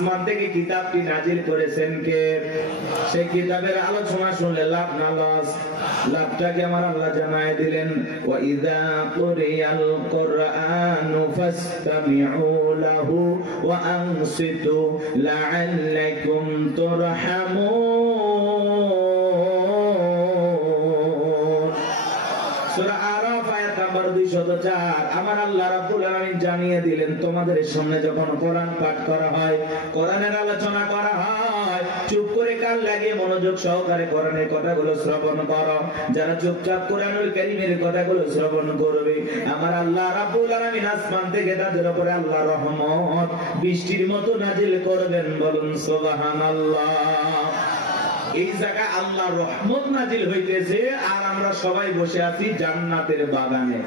আসমান থেকে কিতাবটি নাজিল করেছেন কে? সেই কিতাবের আলোচনা শুনলে লাভ না লস? লাভটাকে আমার আল্লাহ জানায় দিলেন, ওয়া ইযা কুরিয়াল কুরআনু ফাসতামিউ লাহু ওয়া আনসিতু লাআল্লাকুম তুরহামুন। সূরা আরাফ আয়াত নাম্বার 204। আমার আল্লাহ রাব্বুল আলামিন জানিয়ে দিলেন, তোমাদের সামনে যখন কোরআন পাঠ করা হয়, কোরআনের আলোচনা করা হয়, চুপ করে কান লাগিয়ে মনোযোগ সহকারে কোরআনের কথাগুলো শ্রবণ করো। যারা চুপচাপ কোরআনুল কারীমের কথাগুলো শ্রবণ করবে, আমার আল্লাহ রাব্বুল আলামিন আসমান থেকে তাদের উপরে আল্লাহর রহমত বৃষ্টির মতো নাজিল করবেন। বলুন সুবহানাল্লাহ। এই জায়গায় আল্লাহর রহমত নাজিল হইতেছে আর আমরা সবাই বসে আছি জান্নাতের বাগানে।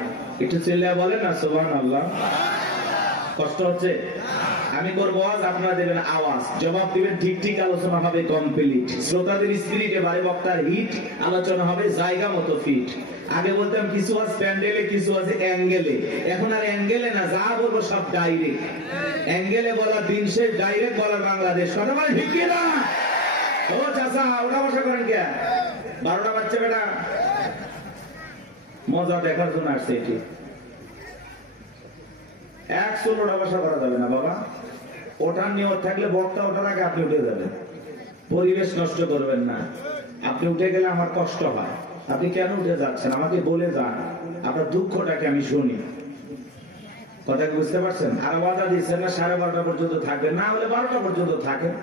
একটু চিল্লায়া বলেন না সুবহানাল্লাহ। কষ্ট হচ্ছে? আমি করবো আওয়াজ, আপনারা দেবেন আওয়াজ, জবাব দিবেন ঠিক ঠিক, আলোচনা হবে কমপ্লিট। শ্রোতাদের স্পিরিটে বারে বক্তার হিট, আলোচনা হবে জায়গা মতো ফিট। আগে বলতাম কিছু আছে প্যান্ডেলে, কিছু আছে অ্যাঙ্গেলে। এখন আর অ্যাঙ্গেলে না, যা বলবো সব ডাইরেক্ট। অ্যাঙ্গেলে বলা দিন শেষ, ডাইরেক্ট বলা বাংলাদেশ। কথা বলে ঠিক না? ও চাচা ওটা বসা করেন কে? 12টা বাচ্চা বেটা মজা দেখার জন্য আসছে। এটি 116টা বসা করা যাবে না বাবা। ওঠার নিয়ত থাকলে বক্তা ওঠার আগে আপনি উঠে যাবেন। পরিবেশ নষ্ট করবেন না। আপনি উঠে গেলে আমার কষ্ট হয়। আপনি কেন উঠে যাচ্ছেন আমাকে বলে যান, আপনার দুঃখটাকে আমি শুনি। কথা কি বুঝতে পারছেন? আর ওয়াদা দিচ্ছেন না 12:30 পর্যন্ত থাকবেন, না হলে 12টা পর্যন্ত থাকেন।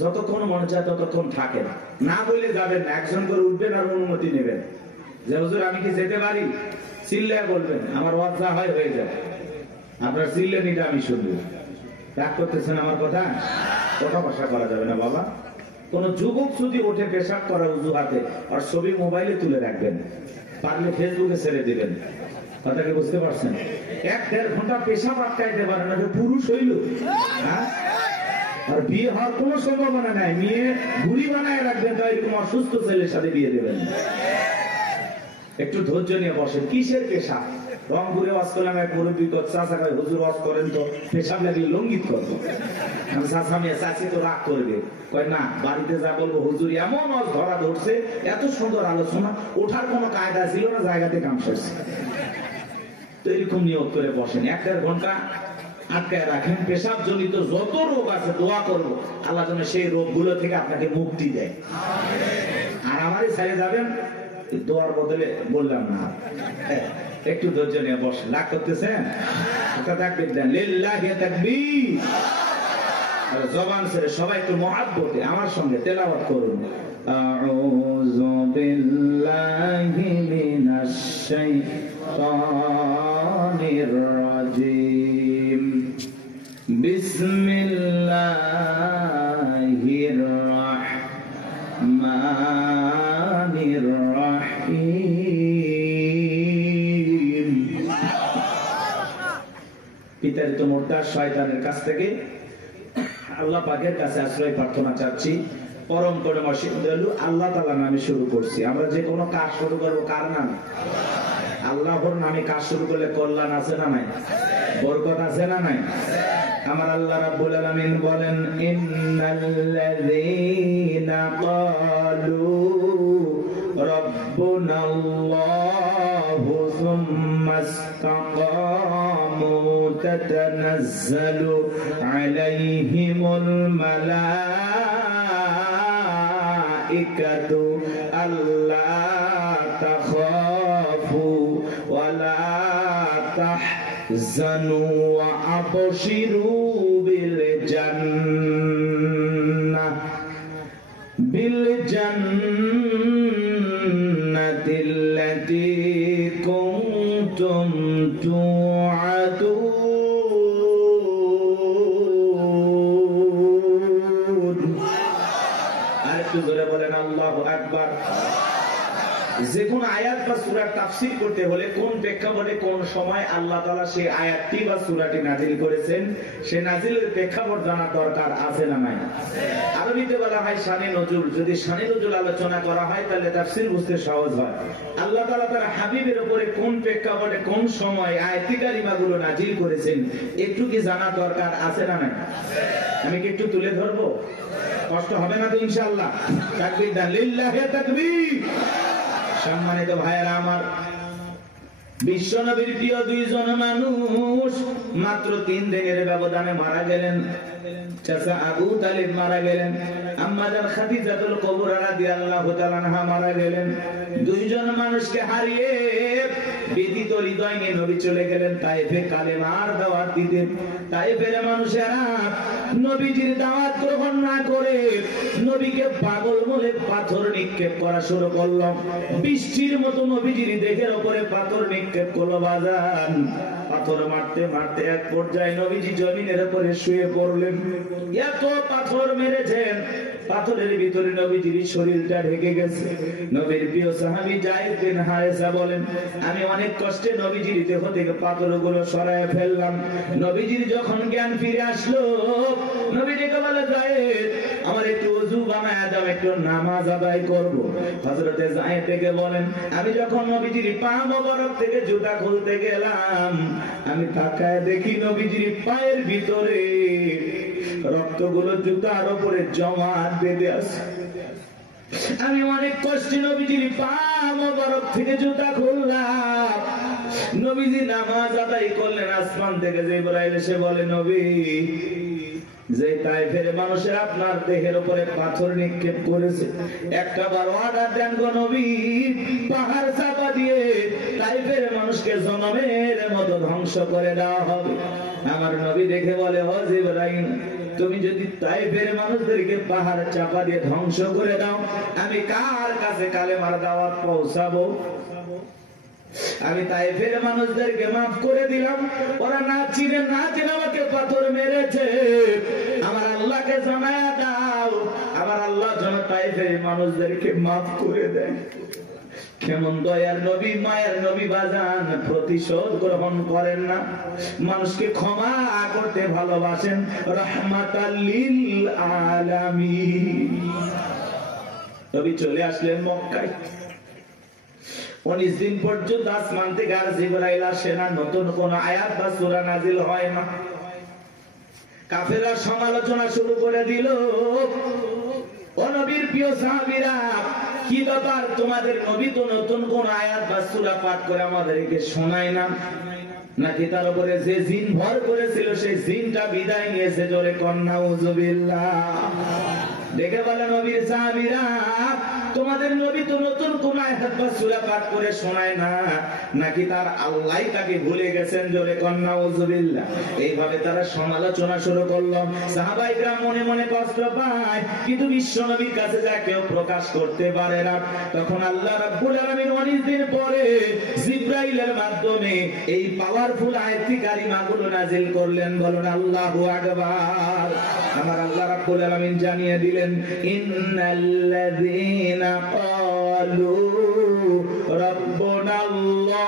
যতক্ষণ মনে চায় ততক্ষণ থাকেন, না বলে যাবেন না। একজন করে উঠবেন আর অনুমতি নেবেন যে হুজুর আমি কি যেতে পারি? চিল্লায় বলবেন, আমার ওয়াদা হয় হয়ে যায়। আপনার চিল্লানিটা আমি শুনবো। রাগ করতেছেন আমার কথা? কথা ভাষা করা যাবে না বাবা। কোন যুবক যদি ওঠে পেশাব করা অজুহাতে, আর ছবি মোবাইলে তুলে রাখবেন, পারলে ফেসবুকে ছেড়ে দিবেন। কথাকে বুঝতে পারছেন? 1-1.5 ঘন্টা পেশাব আটকাইতে পারে না, পুরুষ হইল? হ্যাঁ, আর বিয়ে হওয়ার কোন সম্ভাবনা নাই। মেয়ে বুড়ি বানায় রাখবেন, তো এরকম অসুস্থ ছেলের সাথে বিয়ে দেবেন। একটু ধৈর্য নিয়ে বসেন। কিসের পেশা? রংপুরে ওয়াজ করলাম, এক মুরব্বী চাচা কয় হুজুর ওয়াজ করেন তো, পেশাব লাগলে লঙ্গিত করবো। আমি চাচা মেয়ে চাচি তো রাগ করবে, কয় না বাড়িতে যা বলবো হুজুর এমন ওয়াজ ধরা ধরছে, এত সুন্দর আলোচনা, ওঠার কোনো কায়দা ছিল না, জায়গাতে কাম সারছে। তো এরকম নিয়ত করে বসেন, 1-1.5 ঘন্টা আটকায় রাখেন। পেশাব জনিত যত রোগ আছে দোয়া করবো আল্লাহ যেন সেই রোগগুলো থেকে আপনাকে মুক্তি দেয়। আর আমারই ছেড়ে যাবেন দোয়ার বদলে বললাম না। একটু ধৈর্য নিয়ে বসেন। রাগ করতেছেন? তাকবীর দেন, লিল্লাহি তাকবীর। জবান ছেড়ে সবাই একটু মহব্বতে আমার সঙ্গে তেলাওয়াত করুন। আউযু বিল্লাহি মিনাশ শাইতানির রাজিম। বিসমিল্লাহির রাহমানির রাহিম। পিতারিত মুর্দার শয়তানের কাছ থেকে আল্লাহ পাকের কাছে আশ্রয় প্রার্থনা চাচ্ছি। পরম করুণাময় দয়ালু আল্লাহ তাআলার নামে শুরু করছি। আমরা যে কোনো কাজ শুরু করবো কার নামে? আল্লাহর নামে কাজ শুরু করলে কল্যাণ আছে না নাই? বরকত আছে না নাই? আমার আল্লাহ রাব্বুল আলামিন বলেন, ইন্নাল্লাযীনা ক্বালু রাব্বুনাল্লাহু সুম্মা ইসতাকামু তাতানাজ্জালু আলাইহিমুল মালাইকাতু আল্লা তাখাফু ওয়া লা তাহজানু ওয়া আবশিরু বিল জান্নাতিল্লাতী কুনতুম তুআদুন। আর একটু জোরে বলেন আল্লাহু আকবার। যে কোন আয়াত বা সূরা তাফসীর করতে হলে কোন প্রেক্ষাপটে কোন সময় আল্লাহ তাআলা সেই আয়াতটি বা সূরাটি নাযিল করেছেন সেই নাযিলের প্রেক্ষাপট জানা দরকার আছে না নাই? আরবিতে বলা হয় শানে নজুল। যদি শানে নজুল আলোচনা করা হয় তাহলে তাফসীর বুঝতে সহজ হয়। আল্লাহ তাআলা তার হাবিবের উপরে কোন প্রেক্ষাপটে কোন সময় আয়াতি কারিমাগুলো নাযিল করেছেন একটু কি জানা দরকার আছে না নাই? আমি কি একটু তুলে ধরবো? কষ্ট হবে না তো ইনশাআল্লাহ? তাকবীর দেন, লিল্লাহি তাকবীর। সম্মানিত ভাইয়েরা আমার, বিশ্ব নবীর প্রিয় দুইজন মানুষ মাত্র 3 দিনের ব্যবধানে মারা গেলেন। চাচা আবু তালিব মারা গেলেন, আম্মা জান খাদিজাতুল কুবরা রাদিয়াল্লাহু তাআলা আনহা মারা গেলেন। দুইজন মানুষকে হারিয়ে ব্যথিত হৃদয় নিয়ে নবী চলে গেলেন তায়েফে কালেমার দাওয়াত দিতে। তায়েফের মানুষেরা নবীজির দাওয়াত গ্রহণ না করে নবীকে পাগল বলে পাথর নিক্ষেপ করা শুরু করল। বৃষ্টির মতো নবীজির দেহের উপরে পাথর নিক্ষেপ করলো। বাজান পাথর মারতে মারতে এক পর্যায়ে নবীজি জমিনের উপরে শুয়ে পড়লেন। এত পাথর মেরেছেন পাথরের ভিতরে নবীজির শরীরটা ঢেকে গেছে। নবীর প্রিয় সাহাবী যায়েদ বিন হারেসা বলেন, আমি অনেক কষ্টে নবীজির দেহ থেকে পাথরগুলো সরায় ফেললাম। নবীজির যখন জ্ঞান ফিরে আসলো নবী ডেকে বলে, যায়েদ আমার একটু ওযু বানায়া দাও, একটু নামাজ আদায় করব। হযরতে যায়েদ থেকে বলেন, আমি যখন নবীজির পা মোবারক থেকে জুতা খুলতে গেলাম আমি তাকায় দেখি নবীজির পায়ের ভিতরে রক্তগুলো জুতার উপরে জমা বেঁধে আছে। আমি অনেক কষ্টে নবীজির পা মোবারক থেকে জুতা খুললাম। নবীজি নামাজ আদায় করলেন। আসমান থেকে জিবরাইল এসে বলে, নবী যে তায়েফের মানুষের আপনার দেহের উপরে পাথর নিক্ষেপ করেছে একটা বার অর্ডার দেন গো নবী, পাহাড় চাপা দিয়ে তায়েফের মানুষকে জনমের মতো ধ্বংস করে দেওয়া হবে। আমার নবী দেখে বলে, ও জিবরাইল তুমি যদি তায়েফের মানুষদেরকে পাহাড় চাপা দিয়ে ধ্বংস করে দাও আমি কার কাছে কালেমার দাওয়াত পৌঁছাবো? আমি তায়েফের মানুষদেরকে মাফ করে দিলাম, ওরা না চিনে আমাকে পাথর মেরেছে, আমার আল্লাহকে জানায়া দাও, আমার আল্লাহ যেন তায়েফের মানুষদেরকে মাফ করে দেয়। কেমন দয়ার নবী, মায়ের নবী বাজান, প্রতিশোধ গ্রহণ করেন না, মানুষকে ক্ষমা করতে ভালোবাসেন। রাহমাতাল লিল আলামিন। নবী চলে আসলেন মক্কায়। 19 দিন পর্যন্ত আসমান থেকে আর জিবরাইল আসে না, নতুন কোন আয়াত বা সূরা নাযিল হয় না। কাফেররা সমালোচনা শুরু করে দিল, ও নবীর প্রিয় সাহাবীরা কি ব্যাপার, তোমাদের নবী তো নতুন কোন আয়াত বা সূরা পাঠ করে আমাদেরকে শোনায় না, নাকি তার উপরে যে জিন ভর করেছিল সেই জিনটা বিদায় নিয়েছে? জোরে কন্যা উযুবিল্লাহ। দেখে বলে নবীর সাহাবীরা তোমাদের নবী তো নতুন কোন আয়াত বা সূরা পাঠ করে শোনায় না, নাকি তার আল্লাহই তাকে ভুলে গেছেন? জোরে কন্যা উযুবিল্লাহ। এইভাবে তারা সমালোচনা শুরু করলো। সাহাবায়ে কেরাম মনে মনে কষ্ট পায়, কিন্তু বিশ্ব নবীর কাছে যা কেউ প্রকাশ করতে পারে না। তখন আল্লাহ রাব্বুল আলামিন 19 দিন পরে জিবরাইলের মাধ্যমে এই পাওয়ারফুল আয়াতি কারিমাগুলো নাযিল করলেন। বলুন আল্লাহু আকবার। আমার আল্লাহ রাব্বুল আলামিন জানিয়ে দিলেন, ইন্নাল্লাযীনা ক্বালু রাব্বুনাল্লাহ,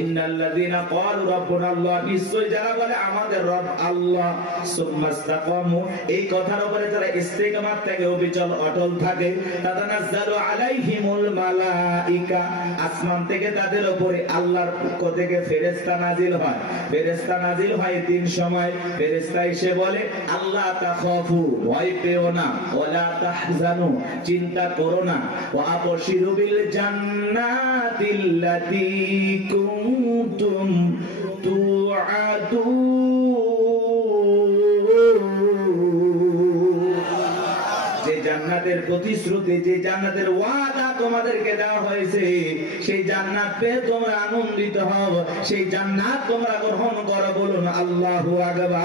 ইন্নাল্লাযীনা ক্বালু রাব্বুনাল্লাহ, নিশ্চয় যারা বলে আমাদের রব আল্লাহ, সুম্মাস্তাকামু, এই কথার উপরে যারা ইস্তিকামাত থাকে, অবিচল অটল থাকে, তাতানাজ্জালু আলাইহিমুল মালাইকা, আসমান থেকে তাদের উপরে আল্লাহর পক্ষ থেকে ফেরেশতা নাজিল হয়। ফেরেশতা নাজিল হয় 3 সময়। ফেরেশতা এসে বলে, আল্লাহ তাখাফু, ভয় পেও না, ওয়ালা তাহজানু, চিন্তা করো না, ওয়া আবশিরু বিল জান্নাতিল্লাতী কুনতুম তুআদুন, যে জান্নাতের প্রতিশ্রুতি, যে জান্নাতের ওয়াদা তোমাদেরকে দেওয়া হয়েছে, সেই জান্নাত পেয়ে তোমরা আনন্দিত হও, সেই জান্নাত তোমরা গ্রহণ করো। বলুন আল্লাহু আকবার।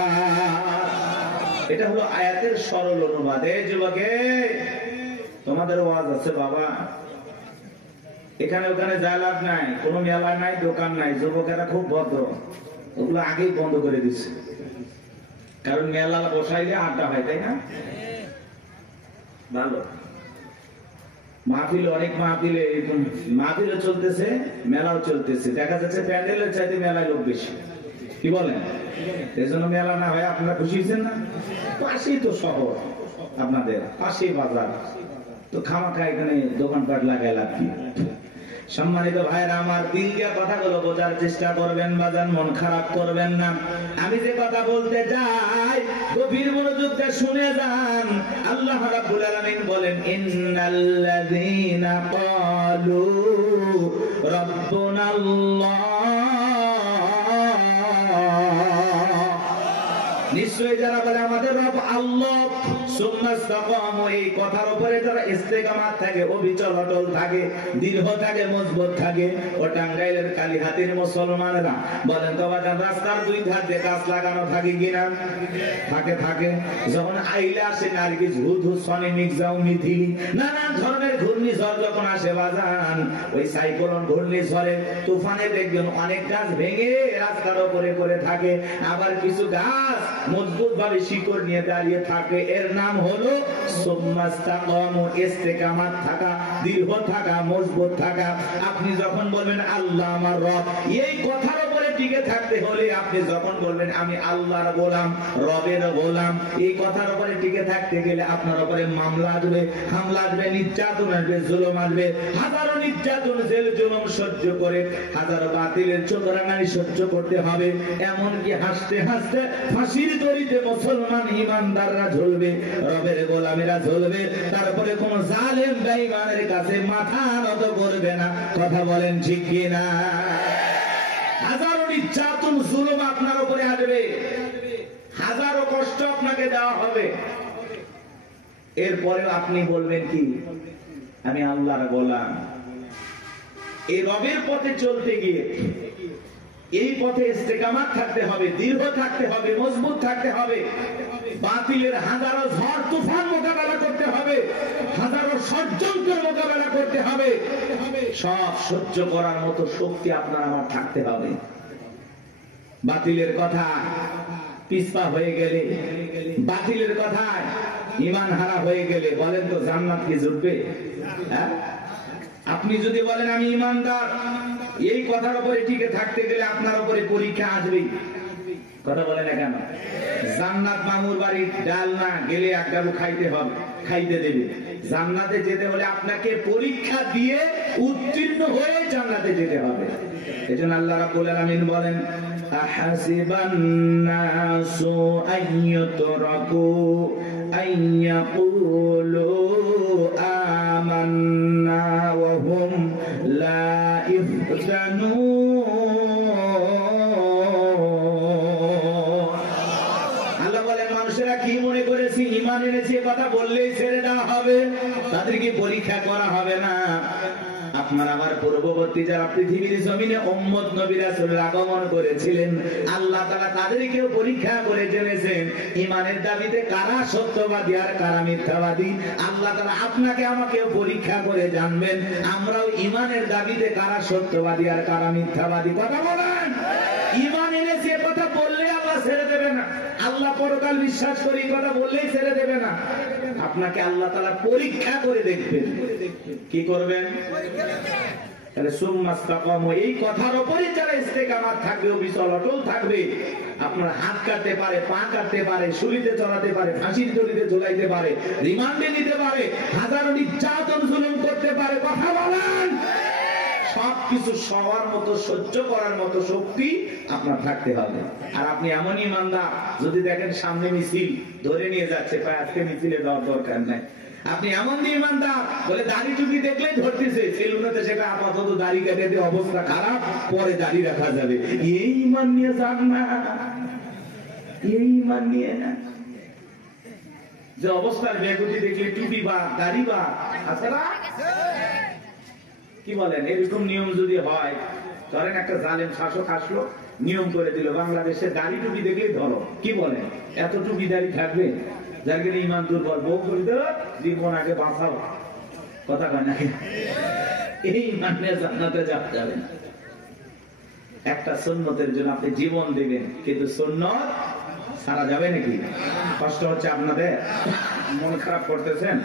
এটা হলো আয়াতের সরল অনুবাদ। এই যুবকে তোমাদের ওয়াজ আছে বাবা, এখানে ওখানে যা লাভ নাই, কোনো মেলা নাই, দোকান নাই, যুবকেরা খুব ভদ্র, ওগুলো আগেই বন্ধ করে দিচ্ছে। কারণ মেলা বসাইলে আড্ডা হয়, তাই না? ভালো মাহফিল, অনেক মাহফিলে মাহফিলও চলতেছে, মেলাও চলতেছে, দেখা যাচ্ছে প্যান্ডেলের চাইতে মেলায় লোক বেশি। কি বলেন? এই জন্য মেলা না হয় আপনারা খুশি হয়েছেন না? পাশেই তো শহর, আপনাদের পাশেই বাজার, তো খামাখা এখানে দোকানপাট লাগায় লাভ কি? সম্মানিত ভাইরা আমার, দিল দিয়ে কথাগুলো বোঝার চেষ্টা করবেন বাজান, মন খারাপ করবেন না। আমি যে কথা বলতে চাই গভীর মনোযোগ দিয়ে শুনে যান। আল্লাহ রাব্বুল আলামিন বলেন, ইন্নাল্লাযীনা ক্বালু রাব্বুনাল্লাহ, নিশ্চয়ই যারা বলে আমাদের রব আল্লাহ, সুম্মা ইসতাকামু, এই কথার উপরে যারা ইস্তেকামাত থাকে, অবিচল অটল থাকে, দৃঢ় থাকে, মজবুত থাকে। ও টাঙ্গাইলের কালীহাতির মুসলমানেরা বলেন তো বাজান, রাস্তার দুই ধার দিয়ে গাছ লাগানো থাকে কিনা? থাকে থাকে। যখন আইলা আসে নার্গিস, হুদহুদ, সনি, মির্জাও, মিথিলি, নানান ধরনের ঘূর্ণিঝড় যখন আসে বাজান, ওই সাইক্লোন ঘূর্ণিঝড়ে তুফানে দেখবেন অনেক গাছ ভেঙে রাস্তার উপরে করে থাকে, আবার কিছু গাছ মজবুত ভাবে শিকড় নিয়ে দাঁড়িয়ে থাকে। এর নাম হলো সুম্মাস্তাকামু, ইস্তেকামাত থাকা, দৃঢ় থাকা, মজবুত থাকা। আপনি যখন বলবেন আল্লাহ আমার রব, এই কথার উপরে টিকে থাকতে হলে আপনি যখন বলবেন আমি আল্লাহর গোলাম, রবের গোলাম, এই কথার উপরে টিকে থাকতে গেলে আপনার উপরে মামলা আসবে, হামলা আসবে, নির্যাতন আসবে, জুলুম আসবে। হাজারো নির্যাতন, জেল জুলুম সহ্য করে, হাজারো বাতিলের চোখরাঙানি সহ্য করতে হবে। এমনকি হাসতে হাসতে ফাঁসির দড়িতে মুসলমান ইমানদাররা ঝুলবে, রবের গোলামেরা ঝুলবে। তারপরে কোন জালেম বেঈমানের কাছে মাথা নত করবে না। কথা বলেন ঠিক কিনা? হাজারো নির্যাতন, জুলুম আপনার উপরে আসবে, হাজারো কষ্ট আপনাকে দেওয়া হবে। এরপরে আপনি বলবেন কি? আমি আল্লাহর গোলাম। এই রবের পথে চলতে গিয়ে এই পথে ইস্তেকামাত থাকতে হবে, দৃঢ় থাকতে হবে, মজবুত থাকতে হবে। বাতিলের হাজারো ঝড় তুফান মোকাবেলা করতে হবে, হাজারো ষড়যন্ত্রের মোকাবেলা করতে হবে। সব সহ্য করার মতো শক্তি আপনার আমার থাকতে হবে। বাতিলের কথা পিছপা হয়ে গেলে, বাতিলের কথায় ঈমান হারা হয়ে গেলে, বলেন তো জান্নাত কি জুটবে? হ্যাঁ, আপনি যদি বলেন আমি ঈমানদার, এই কথার উপরে টিকে থাকতে গেলে আপনার উপরে পরীক্ষা আসবেই। কথা বলে না কেন? জান্নাত মামুর বাড়ির ডাল না, গেলে এক গাবু খাইতে হবে, খাইতে দেবে। জান্নাতে যেতে হলে আপনাকে পরীক্ষা দিয়ে উত্তীর্ণ হয়ে জান্নাতে যেতে হবে। এজন্য আল্লাহ রাব্বুল আলামিন বলেন, আহাসিবান নাসু আইয়ুতরাকু আইয়াকুলু আমান্না ওয়া হুম লা ইফতানুন। কি মনে করেছি ঈমান এনেছে কথা বললেই ছেড়ে দেওয়া হবে? তাদেরকে পরীক্ষা করা হবে না। আপনার আমার পূর্ববর্তী যারা পৃথিবীর জমিনে উম্মত নবী রাসূলের আগমন করেছিলেন, আল্লাহ তাআলা তাদেরকেও পরীক্ষা করে জেনেছেন ঈমানের দাবিতে কারা সত্যবাদী আর কারা মিথ্যাবাদী। আল্লাহ তাআলা আপনাকে আমাকেও পরীক্ষা করে জানবেন আমরাও ঈমানের দাবিতে কারা সত্যবাদী আর কারা মিথ্যাবাদী। কথা বলেন। ঈমান এনেছে কথা বললে আল্লাহ ছেড়ে দেবে না। আল্লাহ পরকাল বিশ্বাস করি কথা বললেই ছেড়ে দেবে না। আপনাকে আল্লাহ তাআলা পরীক্ষা করে দেখবেন। কি করবেন? তাহলে সুম্মাস্তাকামু, এই কথার উপরে যারা ইস্তেকামাত থাকবে, অবিচল অটল থাকবে, আপনার হাত কাটতে পারে, পা কাটতে পারে, শুলিতে চড়াতে পারে, ফাঁসির দড়িতে ঝুলাইতে পারে, রিমান্ডে নিতে পারে, হাজারো নির্যাতন জুলুম করতে পারে। কথা বলেন। সবকিছু সবার মতো সহ্য করার মতো শক্তি আপনার থাকতে হবে। আর আপনি এমন ইমানদার, যদি দেখেন সামনে মিছিল ধরে নিয়ে যাচ্ছে, আজকে মিছিলে যাওয়ার দরকার নাই। আপনি এমন ইমানদার, বলে দাড়ি টুপি দেখলেই ধরতেছে, সেলুনেতে সেটা আপাতত দাড়ি কেটে দিয়ে অবস্থা খারাপ, পরে দাড়ি রাখা যাবে, এই ইমান নিয়ে যান না। এই ইমান নিয়ে না যে অবস্থার বেগুটি দেখলে টুপি বা দাড়ি বা আছে না। কি বলেন? এরকম নিয়ম যদি হয়, ধরেন একটা জালেম শাসক আসলো, নিয়ম করে দিল বাংলাদেশে দাড়ি টুপি দেখলেই ধরো, কি বলেন? এত টুপি দাড়ি থাকবে? যার কিনা ইমান দুর্বল, বউ করে দেব, জীবন আগে বাঁচাও। কথা কয় না? এই ইমান নিয়ে জান্নাতে যাবে না। একটা সুন্নতের জন্য আপনি জীবন দেবেন, কিন্তু সুন্নত সারা যাবে নাকি? কষ্ট হচ্ছে আপনাদের, মন খারাপ করতেছেন,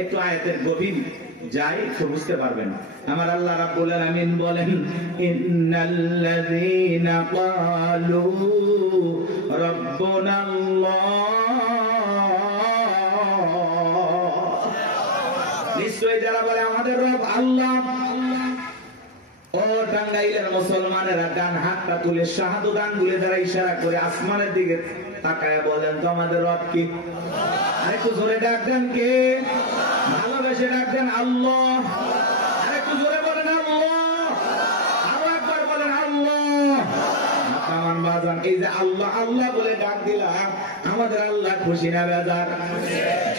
একটু আয়াতের গভীর যাই একটু বুঝতে পারবেন। আমার আল্লাহ রাব্বুল আলামিন বলেন, ইন্নাল্লাযীনা ক্বালু রাব্বুনাল্লাহ, নিশ্চয়ই যারা বলে আমাদের রব আল্লাহ। ও টাঙ্গাইলের মুসলমানেরা, ডান হাতটা তুলে শাহাদাত আঙ্গুলে যারা ইশারা করে আসমানের দিকে তাকায় বলেন তো আমাদের রব কি? আরেকটু জোরে ডাক দেন, কে? ভালোবেসে ডাক দেন, আল্লাহ। আরেকটু জোরে বলেন আল্লাহ, আরো একবার বলেন আল্লাহ। আমার বাজান, এই যে আল্লাহ আল্লাহ বলে ডাক দিলাম, আমাদের আল্লাহ খুশি না বেজার?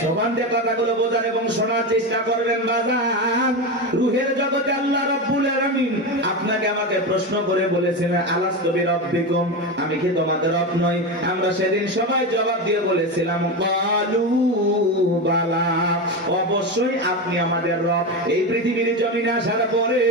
সমান দিয়ে কথাগুলো বোঝার এবং শোনার চেষ্টা করবেন বাজান। রুহের জগতে আল্লাহ রাব্বুল আলামিন আপনাকে আমাকে প্রশ্ন করে বলেছেন, আলাস্তু বিরাব্বিকুম, আমি কি তোমাদের রব নই? আমরা সেদিন সবাই জবাব দিয়ে বলেছিলাম, ক্বালু বালা, অবশ্যই আপনি আমাদের রব। এই পৃথিবীর জমিনে আসার পরে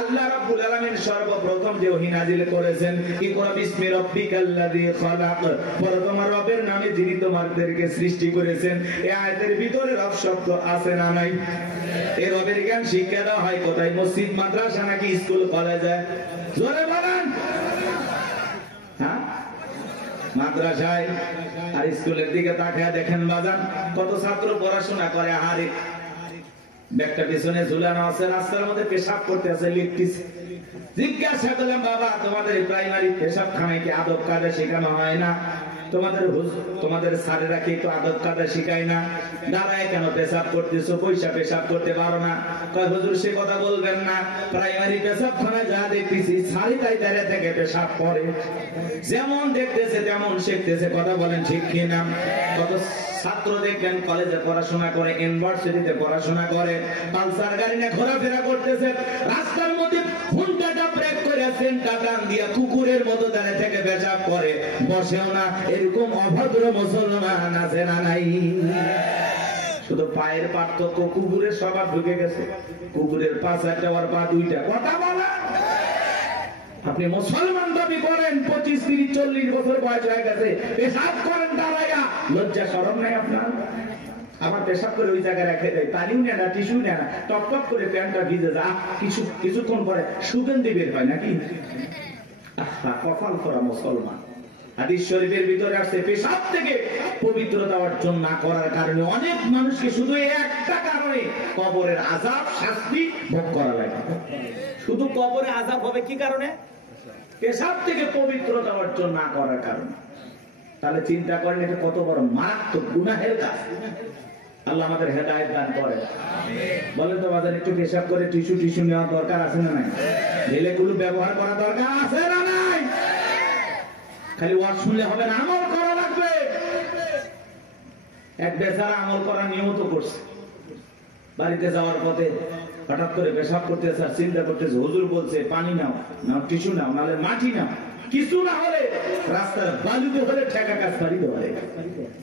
আল্লাহ রাব্বুল আলামিন সর্বপ্রথম যে ওহী নাযিল করেছেন, ইকরা বিসমি রাব্বিকাল্লাযী খালাক, পরে তোমার রবের নামে যিনি তোমাদেরকে সৃষ্টি করেছেন। এই আয়াতের ভিতরে রব শব্দ আছে না নাই? এই রবের জ্ঞান শিক্ষা দেওয়া হয় কোথায়? মসজিদ, মাদ্রাসা নাকি স্কুল কলেজে? জোরে বলেন। হ্যাঁ, মাদ্রাসায় আর স্কুলের দিকে তাকায় দেখেন বাজান, কত ছাত্র পড়াশোনা করে, হারে ব্যাগটা পিছনে ঝুলানো আছে, রাস্তার মধ্যে পেশাব করতে আছে, লিখতেছে। জিজ্ঞাসা করলাম, বাবা তোমাদের প্রাইমারি পেশাব খানায় কি আদব কায়দা শেখানো হয় না? তোমাদের স্যারেরা কি একটু আদব কায়দা শিখায় না? দাঁড়ায় কেন পেশাব করতেছো? পয়সা পেশাব করতে পারো না? কয় হুজুর সে কথা বলবেন না, প্রাইমারি পেশাব খানায় যা দেখতেছি সারি তাই দাঁড়িয়ে থেকে পেশাব করে, যেমন দেখতেছে তেমন শিখতেছে। কথা বলেন ঠিক কিনা? কত ছাত্র দেখবেন কলেজে পড়াশোনা করে, ইউনিভার্সিটিতে পড়াশোনা করে, পালসার গাড়ি নিয়ে ঘোরাফেরা করতেছে, রাস্তার মধ্যে ঘন্টাটা ব্রেক করে সেন্টার টান দিয়া কুকুরের মতো দাঁড়িয়ে থেকে পেশাব করে, বসেও না। এরকম অভদ্র মুসলমান আছে না নাই? শুধু পায়ের পার্থক্য, কুকুরের স্বভাব ঢুকে গেছে। কুকুরের পা চারটা, ওর পা দুইটা। কথা বলেন। আপনি মুসলমান দাবি করেন, 25, 30, 40 বছর বয়স হয়ে গেছে, পেশাব করেন দাঁড়াইয়া, লজ্জা শরম নাই আপনার? আবার পেশাব করে ওই জায়গায় রেখে দেয়, পানিও নেয় না, টিস্যু নেয় না, টপ টপ করে প্যান্টটা ভিজে যায়, কিছুক্ষণ পরে সুগন্ধি বের হয় নাকি? কপাল করা মুসলমান। হাদিস শরীফের ভিতরে আসছে, পেশাব থেকে পবিত্রতা অর্জন না করার কারণে অনেক মানুষকে শুধু একটা কারণে কবরের আযাব, শাস্তি ভোগ করা লাগে। শুধু কবরে আযাব হবে কি কারণে? পেশাব থেকে পবিত্রতা অর্জন না করার কারণে। তাহলে চিন্তা করেন, এটা কত বড় মারাত্মক গুনাহের কাজ। আল্লাহ আমাদের হেদায়েত দান করেন। বলেন তো বাজার, একটু পেশাব করে টিস্যু নেওয়া দরকার আছে না নাই? ঢেলেগুলো ব্যবহার করা দরকার আছে না নাই? খালি ওয়াজ শুনলে হবে না, আমল করা লাগবে। এক বেচারা আমল করা নিয়ত করছে, বাড়িতে যাওয়ার পথে হঠাৎ করে পেশাব করতেছে, আর চিন্তা করতেছে, হুজুর বলছে পানি নাও, নাও টিস্যু নাও, নাহলে মাটি নাও, কিছু না হলে রাস্তার বালুতে হলে ঠেকা কাজ পারিতে হয়।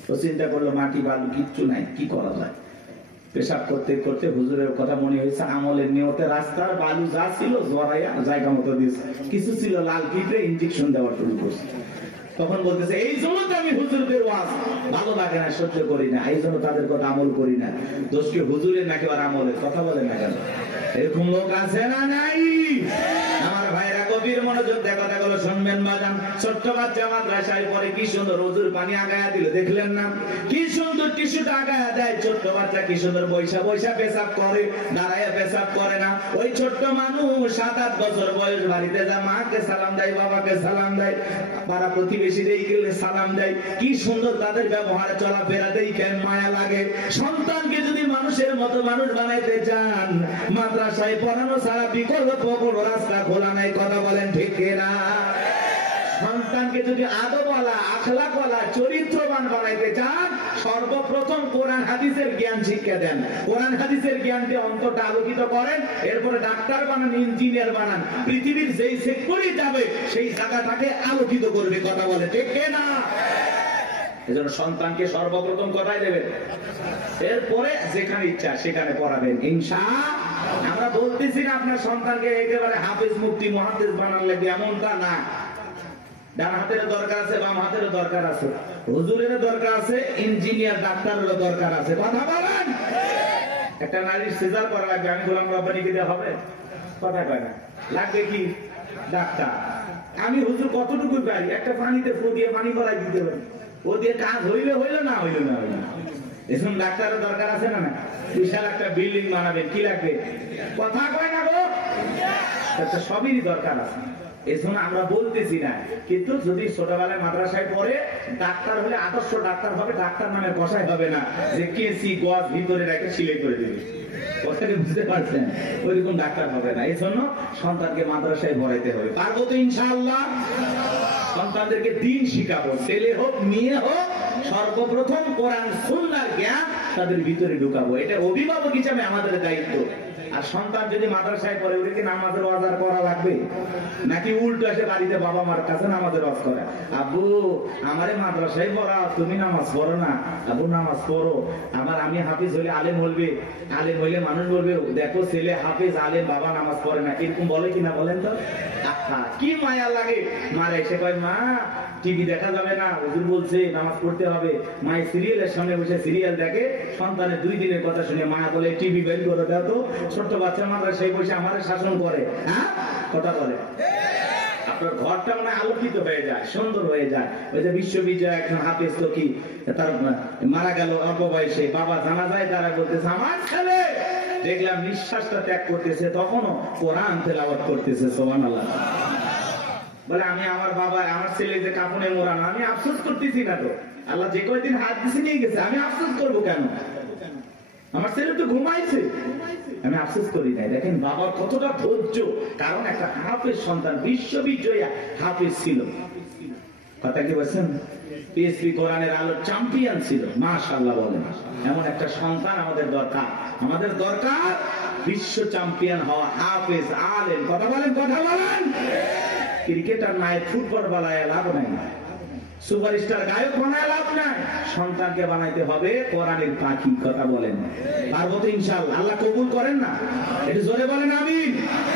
তো চিন্তা করলো মাটি বালু কিচ্ছু নাই, কি করা যায়? পেশাব করতে করতে হুজুরের কথা মনে হয়েছে, আমলের নিয়তে রাস্তার বালু যা ছিল জড়াইয়া জায়গা মতো দিয়েছে, কিছু ছিল লাল কিটে ইনজেকশন দেওয়া শুরু করছে। তখন বলতেছে, এই জন্য তো আমি হুজুরদের ওয়াজ ভালো লাগে না, সহ্য করি না, এই জন্য তাদের কথা আমল করি না। দোষ কি হুজুরের নাকি আর আমলের? কথা বলে না কেন? এরকম লোক আছে না নাই? আমার ভাইরা গভীর মনোযোগ দিয়ে কথাগুলো শুনবেন বাজান। ছোট্ট বাচ্চা মাদ্রাসায় পরে কি সুন্দর হুজুর পানি আগায়া দিল, দেখলেন না? কি সুন্দর টিস্যুটা আগায়া দেয়, ছোট্ট বাচ্চা কি সুন্দর বৈশা বৈশা পেশাব করে, দাঁড়াইয়া পেশাব করে না। ওই ছোট্ট মানুষ 7-8 বছর বয়স, বাড়িতে যা মাকে সালাম দেয়, বাবাকে সালাম দেয়, পাড়া প্রতিবেশী গেলে সালাম দেয়, কি সুন্দর তাদের ব্যবহার চলাফেরা দেখে মায়া লাগে। সন্তানকে যদি মানুষের মতো মানুষ বানাইতে চান, মাদ্রাসায় পড়ানো ছাড়া বিকল্প কোনো রাস্তা খোলা নাই। কথা বলেন ঠিক কিনা? সন্তানকে যদি আদবওয়ালা, আখলাকওয়ালা, চরিত্রবান বানাইতে চান, সর্বপ্রথম কোরআন হাদিসের জ্ঞান শিক্ষা দেন। কোরআন হাদিসের জ্ঞান দিয়ে অন্তরটা আলোকিত করেন, এরপরে ডাক্তার বানান, ইঞ্জিনিয়ার বানান, পৃথিবীর যেই সেক্টরে যাবে সেই জায়গাটাকে আলোকিত করবে। কথা বলে ঠিক কিনা? এজন্য সন্তানকে সর্বপ্রথম কোথায় দেবেন? এরপরে যেখানে ইচ্ছা সেখানে পড়াবেন ইনশাআল্লাহ। আমরা বলতেছি না আপনার সন্তানকে একেবারে হাফেজ, মুফতি, মুহাদ্দিস বানান লাগবে, এমনটা না। ডান হাতের দরকার আছে, বাম হাতের দরকার আছে, হুজুরের দরকার আছে, ইঞ্জিনিয়ার ডাক্তারের দরকার আছে। কথা বলেন। একটা নারীর সিজার করা লাগবে, আমি গোলাম রব্বানিকে দিয়ে হবে? কথা কয় না। লাগবে কি? ডাক্তার। আমি হুজুর কতটুকু পারি? একটা পানিতে ফু দিয়ে পানি করাই দিতে পারি, ও দিয়ে কাজ হইলে হইলো, না হইলো না হইলো। এসব ডাক্তারের দরকার আছে না? না, বিশাল একটা বিল্ডিং বানাবেন, কি লাগবে? কথা কয় না গো। সবই দরকার আছে, এই জন্য আমরা বলতেছি না। কিন্তু যদি ছোটবেলায় মাদ্রাসায় পড়ে ডাক্তার হলে আদর্শ ডাক্তার হবে, ডাক্তার নামে কষাই হবে না যে কেসি গজ ভিতরে রেখে সিলাই করে দিবে। কথাটা বুঝতে পারছেন? ওইরকম ডাক্তার হবে না। এই জন্য সন্তানকে মাদ্রাসায় পড়াইতে হবে। পারবো তো ইনশাআল্লাহ? সন্তানদেরকে দিন শিখাবো, ছেলে হোক মেয়ে হোক, সর্বপ্রথম কোরআন সুন্নাহর জ্ঞান তাদের ভিতরে ঢুকাবো। এটা অভিভাবক হিসাবে আমাদের দায়িত্ব। আর সন্তান যদি মাদ্রাসায় পড়ে, ওটা কি নামাজের ওয়াজ করা লাগবে? নাকি উল্টো এসে বাড়িতে বাবা মার কাছে নামাজের ওয়াজ করে, আব্বু আমারে মাদ্রাসায় পড়া, তুমি নামাজ পড়ো না? আব্বু নামাজ পড়ো। আমি হাফিজ হলে আলেম বলবে, আলেম হইলে মানুষ বলবে দেখো ছেলে হাফিজ আলেম, বাবা নামাজ পড়ে না। এরকম বলে কিনা বলেন তো? কি মায়া লাগে। মারা এসে কয়, মা টিভি দেখা যাবে না, হুজুর বলছে নামাজ পড়তে হবে। মায়ের সিরিয়ালের সামনে বসে সিরিয়াল দেখে, সন্তানের 2 দিনের কথা শুনে মা বলে টিভি বের করে দাও তো। ছোট্ট বাচ্চা মাদ্রাসায় বসে আমাদের শাসন করে। হ্যাঁ, কথা বলে। আপনার ঘরটা মানে আলোকিত হয়ে যায়, সুন্দর হয়ে যায়। ওই যে বিশ্ববিদ্যালয় একজন হাফেজ তো কি তার মারা গেল অল্প বয়সে, বাবা জানা যায়, তারা বলতেছে আমার ছেলে দেখলাম নিঃশ্বাসটা ত্যাগ করতেছে, তখনও কোরআন তেলাওয়াত করতেছে। সুবহানাল্লাহ। বলে আমি আমার বাবা আমার ছেলে যে কাফনে মোড়ানো, আমি আফসোস করতেছি না তো। আল্লাহ যে কয়দিন হাত দিছে নিয়ে গেছে, আমি আফসোস করবো কেন? আমার ছেলে তো ঘুমাইছে, আমি আফসোস করি নাই। দেখেন বাবার কতটা ধৈর্য, কারণ একটা হাফেজ সন্তান, বিশ্ববিদ্যালয় হাফেজ ছিল। কথা কি বলছেন? পিএসপি কোরআনের আলো চ্যাম্পিয়ন ছিল। মাশাআল্লাহ বলেন। এমন একটা সন্তান আমাদের দরকার। আমাদের দরকার বিশ্ব চ্যাম্পিয়ন হওয়া হাফেজ আলেম। কথা বলেন, কথা বলেন। ক্রিকেটার নাই, ফুটবল বানায় লাভ নাই, সুপারস্টার গায়ক বানায় লাভ নাই। সন্তানকে বানাইতে হবে কোরআনের পাখি। কথা বলেন। পারবো তো ইনশাআল্লাহ? আল্লাহ কবুল করেন না? একটু জোরে বলেন আমিন।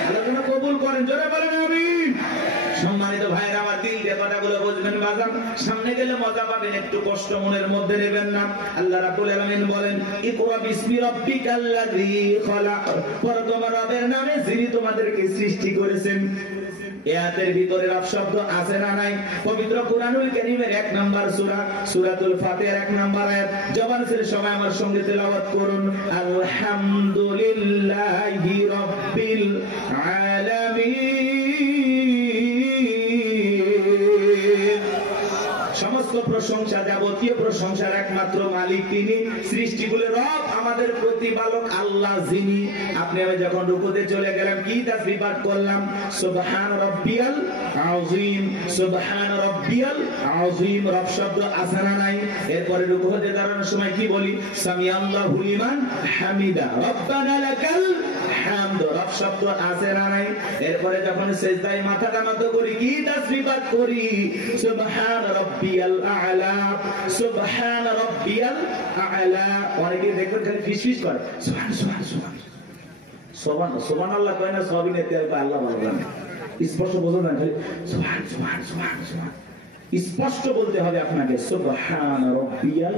আল্লাহ যেন কবুল করেন, জোরে বলেন আমিন। সম্মানিত ভাইরা, আমার দিল দিয়ে কথাগুলো বুঝবেন বাজান। সামনে গেলে মজা পাবেন, একটু কষ্ট মনের মধ্যে নেবেন না। আল্লাহ রাব্বুল আলামিন বলেন, ইকরা বিসমি রাব্বিকাল্লাযী খলাক, পড়ো তোমার রবের নামে যিনি তোমাদেরকে সৃষ্টি করেছেন। এর ভিতরে রব শব্দ আছে না নাই? পবিত্র কুরআনুল কারীমের 1 নাম্বার সূরা সূরাতুল ফাতিহার 1 নাম্বার আয়াত। জবান ছেড়ে সবাই আমার সঙ্গে তেলাওয়াত করুন, আলহামদুলিল্লাহি রাব্বিল আলামিন। সমস্ত প্রশংসা, যাবতীয় প্রশংসার একমাত্র মালিক তিনি, সৃষ্টিগুলোর রব, আমাদের প্রতিপালক আল্লাহ যিনি। আপনি যখন রুকুতে চলে গেলেন, কি তাসবিহ পাঠ করলাম? সুবহান রাব্বিয়াল আযীম, সুবহান রাব্বিয়াল আযীম। রব শব্দ আছে না নাই? এরপরে রুকুতে দাঁড়ানোর সময় কি বলি? সামিআল্লাহু লিমান হামিদা, রব্বানা লাকাল হামদ। রব শব্দ আছে না নাই? এরপরে যখন সিজদায় মাথাটা নত করি, কি তাসবিহ পাঠ করি? সুবহান রাব্বিয়াল আ'লা, সুবহান রাব্বিয়াল আ'লা। অনেকে দেখবেন খালি ফিসফিস করে, সুবহান সুবহান সুবহান সুবহান সুবহানাল্লাহ কয় না, সবই নেতে আল্লাহ ভালো জানে। স্পষ্ট বোঝা না, খালি সুবহান সুবহান সুবহান সুবহান। স্পষ্ট বলতে হবে আপনাকে, সুবহান রাব্বিয়াল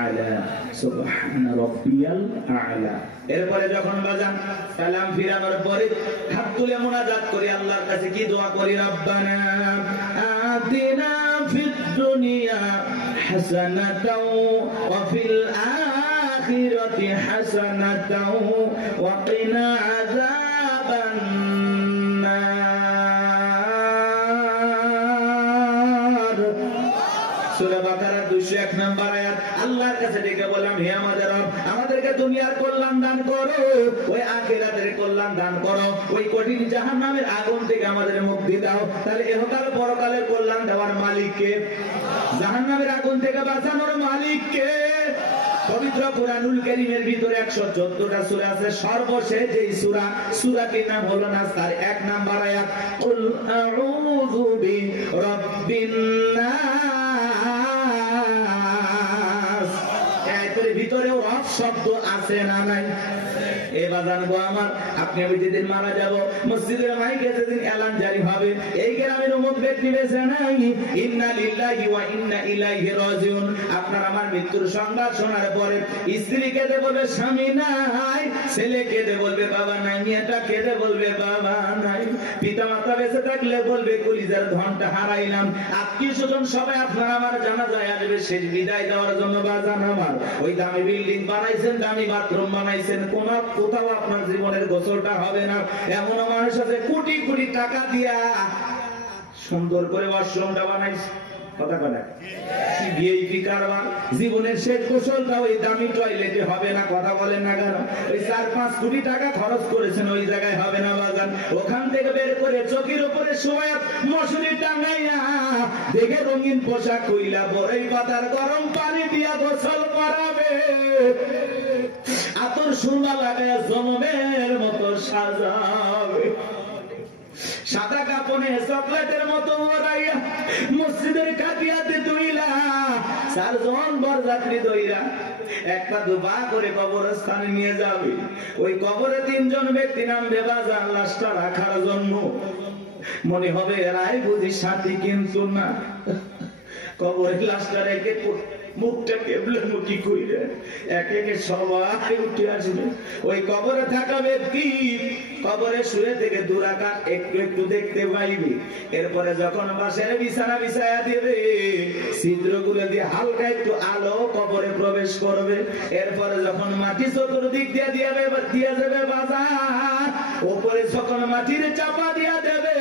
আ'লা, সুবহান রাব্বিয়াল আ'লা। এরপরে যখন বাজান সালাম ফিরানোর পরে হাত তুলে মুনাজাত করি, আল্লাহর কাছে কি দোয়া করি? রব্বানা আতিনা ফিদ দুনিয়া হাসানাতাও ওয়া ফিল আখিরাতি হাসানাতাও ওয়া কিনা আযাবান নার। সূরা বাকারা 201 নম্বর আয়াত। আল্লাহর কাছে ডেকে বললাম, হে আমাদের রব, আমাদেরকে দুনিয়ার কল্যাণ দান করো, ওই আখিরাতের কল্যাণ দান করো, ওই কঠিন জাহান্নামের আগুন থেকে আমাদের মুক্তি দাও। তাহলে ইহকাল পরকালের কল্যাণ দেওয়ার মালিক কে? জাহান্নামের আগুন থেকে বাঁচানোর মালিক কে? পবিত্র কুরআনুল কারীমের ভিতরে 114টা সূরা আছে। সর্বশেষ এই সূরাটির নাম হলো নাস, তার 1 নাম্বার আয়াত, কুল আউযু বিরাব্বিন নাস। এর ভিতরেও রব শব্দ আছে। আছে না নাই? এবার জানবো আমার আপনি আমি যেদিন মারা যাব মসজিদের মাইকে যেদিন এলান জারি হবে এই গ্রামের অমুক ব্যক্তি বেঁচে নাই, ইন্না লিল্লাহি ওয়া ইন্না ইলাইহি রাজিউন। আপনার আমার মৃত্যুর সংবাদ শোনার পরে স্ত্রী কেঁদে বলবে স্বামী নাই, ছেলে কেঁদে বলবে বাবা নাই, মেয়েটা কেঁদে বলবে বাবা নাই, পিতা মাতা বেঁচে থাকলে বলবে কলিজার ধনটা হারাইলাম। আত্মীয় স্বজন সবাই আপনার আমার জানাজায় আসবে শেষ বিদায় দেওয়ার জন্য। বাজান আমার ওই দামি বিল্ডিং বানাইছেন, দামি বাথরুম বানাইছেন, কোথাও আপনার জীবনের গোসলটা হবে না। এমন মানুষ আছে কোটি কোটি টাকা দিয়া সুন্দর করে ওয়াশরুমটা বানাইছে, কথা কথা ভিআইপি কারবার, জীবনের শেষ গোসলটা ওই দামি টয়লেটে হবে না, কথা বলেন না কেন? ওই 4-5 কোটি টাকা খরচ করেছেন ওই জায়গায় হবে না বাজান। ওখান থেকে বের করে চকির উপরে শোয়া মশুরি টাঙ্গাইয়া দেখে রঙিন পোশাক কইলা বড়ই পাতার গরম পানি দিয়া গোসল করাবে, আতর সুরমা লাগায় জনমের মতো সাজাবে, সাদা কাপড়ে চকলেটের মতো ওরাইয়া মসজিদের কাটিয়াতে তুইলা 4 জন বরযাত্রী দইরা একটা দুবা করে কবরস্থানে নিয়ে যাবে। ওই কবরে 3 জন ব্যক্তি নামবে বাজার লাশটা রাখার জন্য। মনে হবে এরাই বুঝি সাথী, কিন্তু না, কবরের লাশটা রেখে মুখটা কেবলে মুখি কইরে এক একে সবাই উঠে আসবে। ওই কবরে থাকা ব্যক্তি কবরে শুয়ে থেকে দুরাকাত একটু একটু দেখতে পাইবে। এরপরে যখন বাসের বিছানা বিছায়া দিবে ছিদ্রগুলো দিয়ে হালকা একটু আলো কবরে প্রবেশ করবে। এরপরে যখন মাটি চতুর্দিক দিয়ে যাবে বাজার, ওপরে যখন মাটির চাপা দিয়া দেবে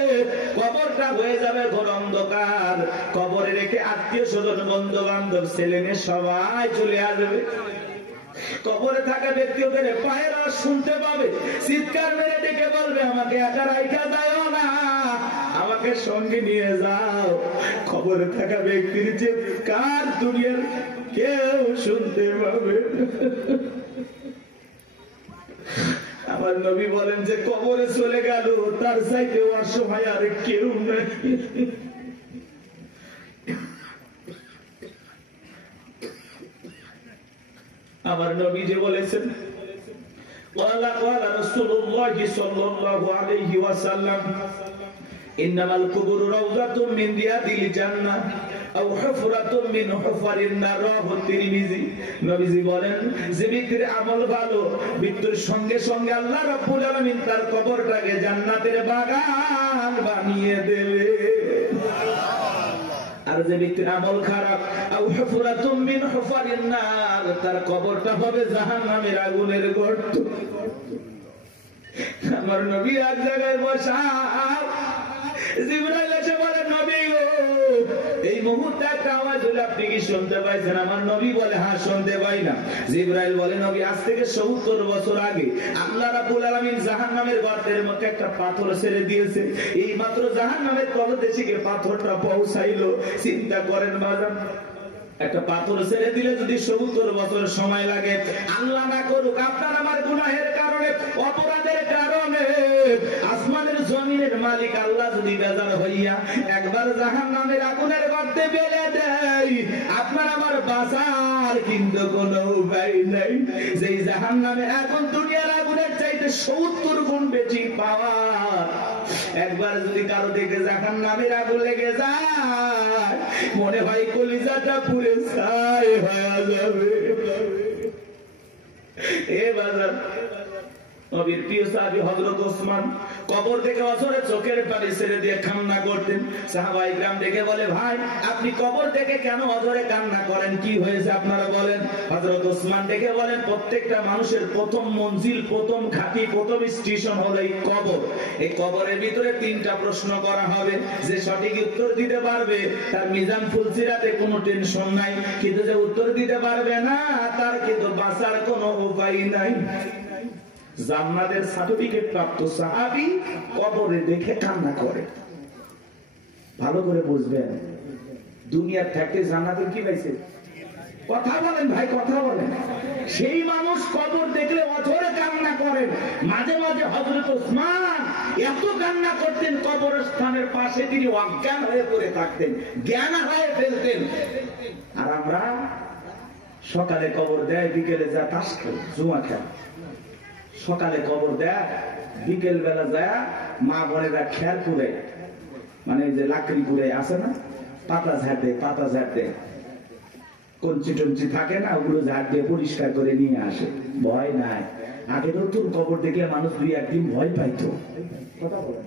কবরটা হয়ে যাবে ঘোর অন্ধকার। কবরে রেখে আত্মীয় স্বজন বন্ধু বান্ধব ছেলে মেয়ে সবাই চলে আসবে। কবরে থাকা ব্যক্তি ওদের পায়ের আওয়াজ শুনতে পাবে, চিৎকার মেরে ডেকে বলবে আমাকে একা রাইখা যাও না, আমাকে সঙ্গে নিয়ে যাও। কবরে থাকা ব্যক্তির চিৎকার দুনিয়ার কেউ শুনতে পাবে। আমার নবী বলেন যে কবরে চলে গেল তার চাইতে অসহায় আর কেউ নেই। আমার নবী যে বলেছেন ওয়ালা রাসূলুল্লাহ সাল্লাল্লাহু আলাইহি ওয়াসাল্লাম ইন্নামাল কুবুরু রাউযাতুম মিন রিয়াদিল জান্নাহ আও হুফরাতুম মিন হুফারিন নার। রাওয়াহু তিরমিজি। নবীজি বলেন যে ব্যক্তির আমল ভালো মৃত্যুর সঙ্গে সঙ্গে আল্লাহ রাব্বুল আলামিন তার কবরটাকে জান্নাতের বাগান বানিয়ে দেবে। আর যে ব্যক্তির আমল খারাপ আও হুফরাতুম মিন হুফারিন নার, তার কবরটা হবে জাহান্নামের আগুনের গর্ত। আমার নবী এক জায়গায় বসা, জিবরাইল এসে বলে নবী গো এই মুহূর্তে একটা আওয়াজ হলো, আপনি কি শুনতে পাইছেন? আমার নবী বলে হ্যাঁ শুনতে পাই না। জিবরাইল বলে নবী আজ থেকে 70 বছর আগে আল্লাহ রাব্বুল আলামিন জাহান্নামের গর্তের মধ্যে একটা পাথর ছেড়ে দিয়েছে, এই মাত্র জাহান্নামের তলদেশে গিয়ে পাথরটা পৌঁছাইলো। চিন্তা করেন বাজান, একটা পাথর ছেড়ে দিলে যদি 70 বছর সময় লাগে, আল্লাহ না করুক আপনার আমার গুনাহের কারণে অপরাধের কারণে আসমানের জমিনের মালিক আল্লাহ যদি বেজার হইয়া একবার জাহান্নামের আগুনের গর্তে ফেলে দেয়, আপনার আমার বাঁচার কিন্তু কোনো উপায় নাই। যেই জাহান্নামে আগুন দুনিয়ার আগুনের চাইতে 70 গুণ বেশি পাওয়ার। একবার যদি কারো দিকে জাহান্নামের আগুন লেগে যায় মনে হয় কলিজাটা পুড়ে ছাই হয়ে যাবে। এ বাজার নবীর প্রিয় সাহাবী হযরত ওসমান কবর থেকে অঝরে চোখের পানি ছেড়ে দিয়ে কান্না করতেন। সাহাবায়ে কিরাম ডেকে বলে ভাই আপনি কবর থেকে কেন অঝরে কান্না করেন, কি হয়েছে আপনারা বলেন? হযরত ওসমান ডেকে বলেন প্রত্যেকটা মানুষের প্রথম মঞ্জিল, প্রথম ঘাঁটি, প্রথম স্টেশন হলো এই কবর। এই কবরের ভিতরে 3টা প্রশ্ন করা হবে, যে সঠিক উত্তর দিতে পারবে তার মিজান ফুলসিরাতে কোনো টেনশন নাই, কিন্তু যে উত্তর দিতে পারবে না তার কিন্তু বাঁচার কোনো উপায় নাই। জান্নাতের সার্টিফিকেট প্রাপ্ত সাহাবী কবরে দেখে কান্না করে। ভালো করে বুঝবেন, দুনিয়ার থাকতে জান্নাতের কি পাইছে? কথা বলেন ভাই, কথা বলেন। সেই মানুষ কবর দেখলে অঝরে কান্না করেন। মাঝে মাঝে হযরত ওসমান এত কান্না করতেন কবরস্থানের পাশে তিনি অজ্ঞান হয়ে পড়ে থাকতেন, জ্ঞান হারিয়ে ফেলতেন। আর আমরা সকালে কবর দেয়, বিকেলে যা তাস খেলে, জুয়া খেলে। সকালে কবর দেয়, বিকেল বেলা যায় মা বোনেরা খেয়াল পুড়ে, মানে যে লাকড়ি পুড়ে আছে না, পাতা ঝাড় দেয়, পাতা ঝাড় দেয়, কঞ্চি টঞ্চি থাকে না, ওগুলো ঝাড় দিয়ে পরিষ্কার করে নিয়ে আসে। ভয় নাই। আগে নতুন কবর দেখলে মানুষ 2-1 দিন ভয় পাইতো। কথা বলেন,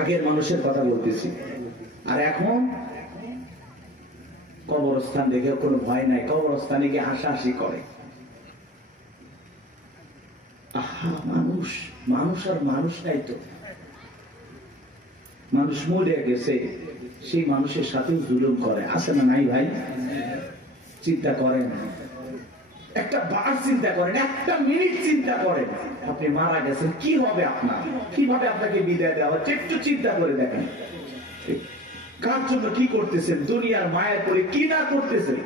আগের মানুষের কথা বলতেছি। আর এখন কবরস্থান দেখে কোনো ভয় নাই, কবরস্থানে গিয়ে হাসাহাসি করে। আহা, মানুষ মানুষ আর মানুষ নাই তো। মানুষ মরে গেছে, সেই মানুষের সাথেও জুলুম করে, আছে না নাই ভাই? চিন্তা করেন, একটা বার চিন্তা করেন, একটা মিনিট চিন্তা করেন, আপনি মারা গেছেন, কি হবে আপনার? কিভাবে আপনাকে বিদায় দেওয়া হচ্ছে? একটু চিন্তা করে দেখেন, কার জন্য কি করতেছেন, দুনিয়ার মায়ের পরে কি না করতেছেন,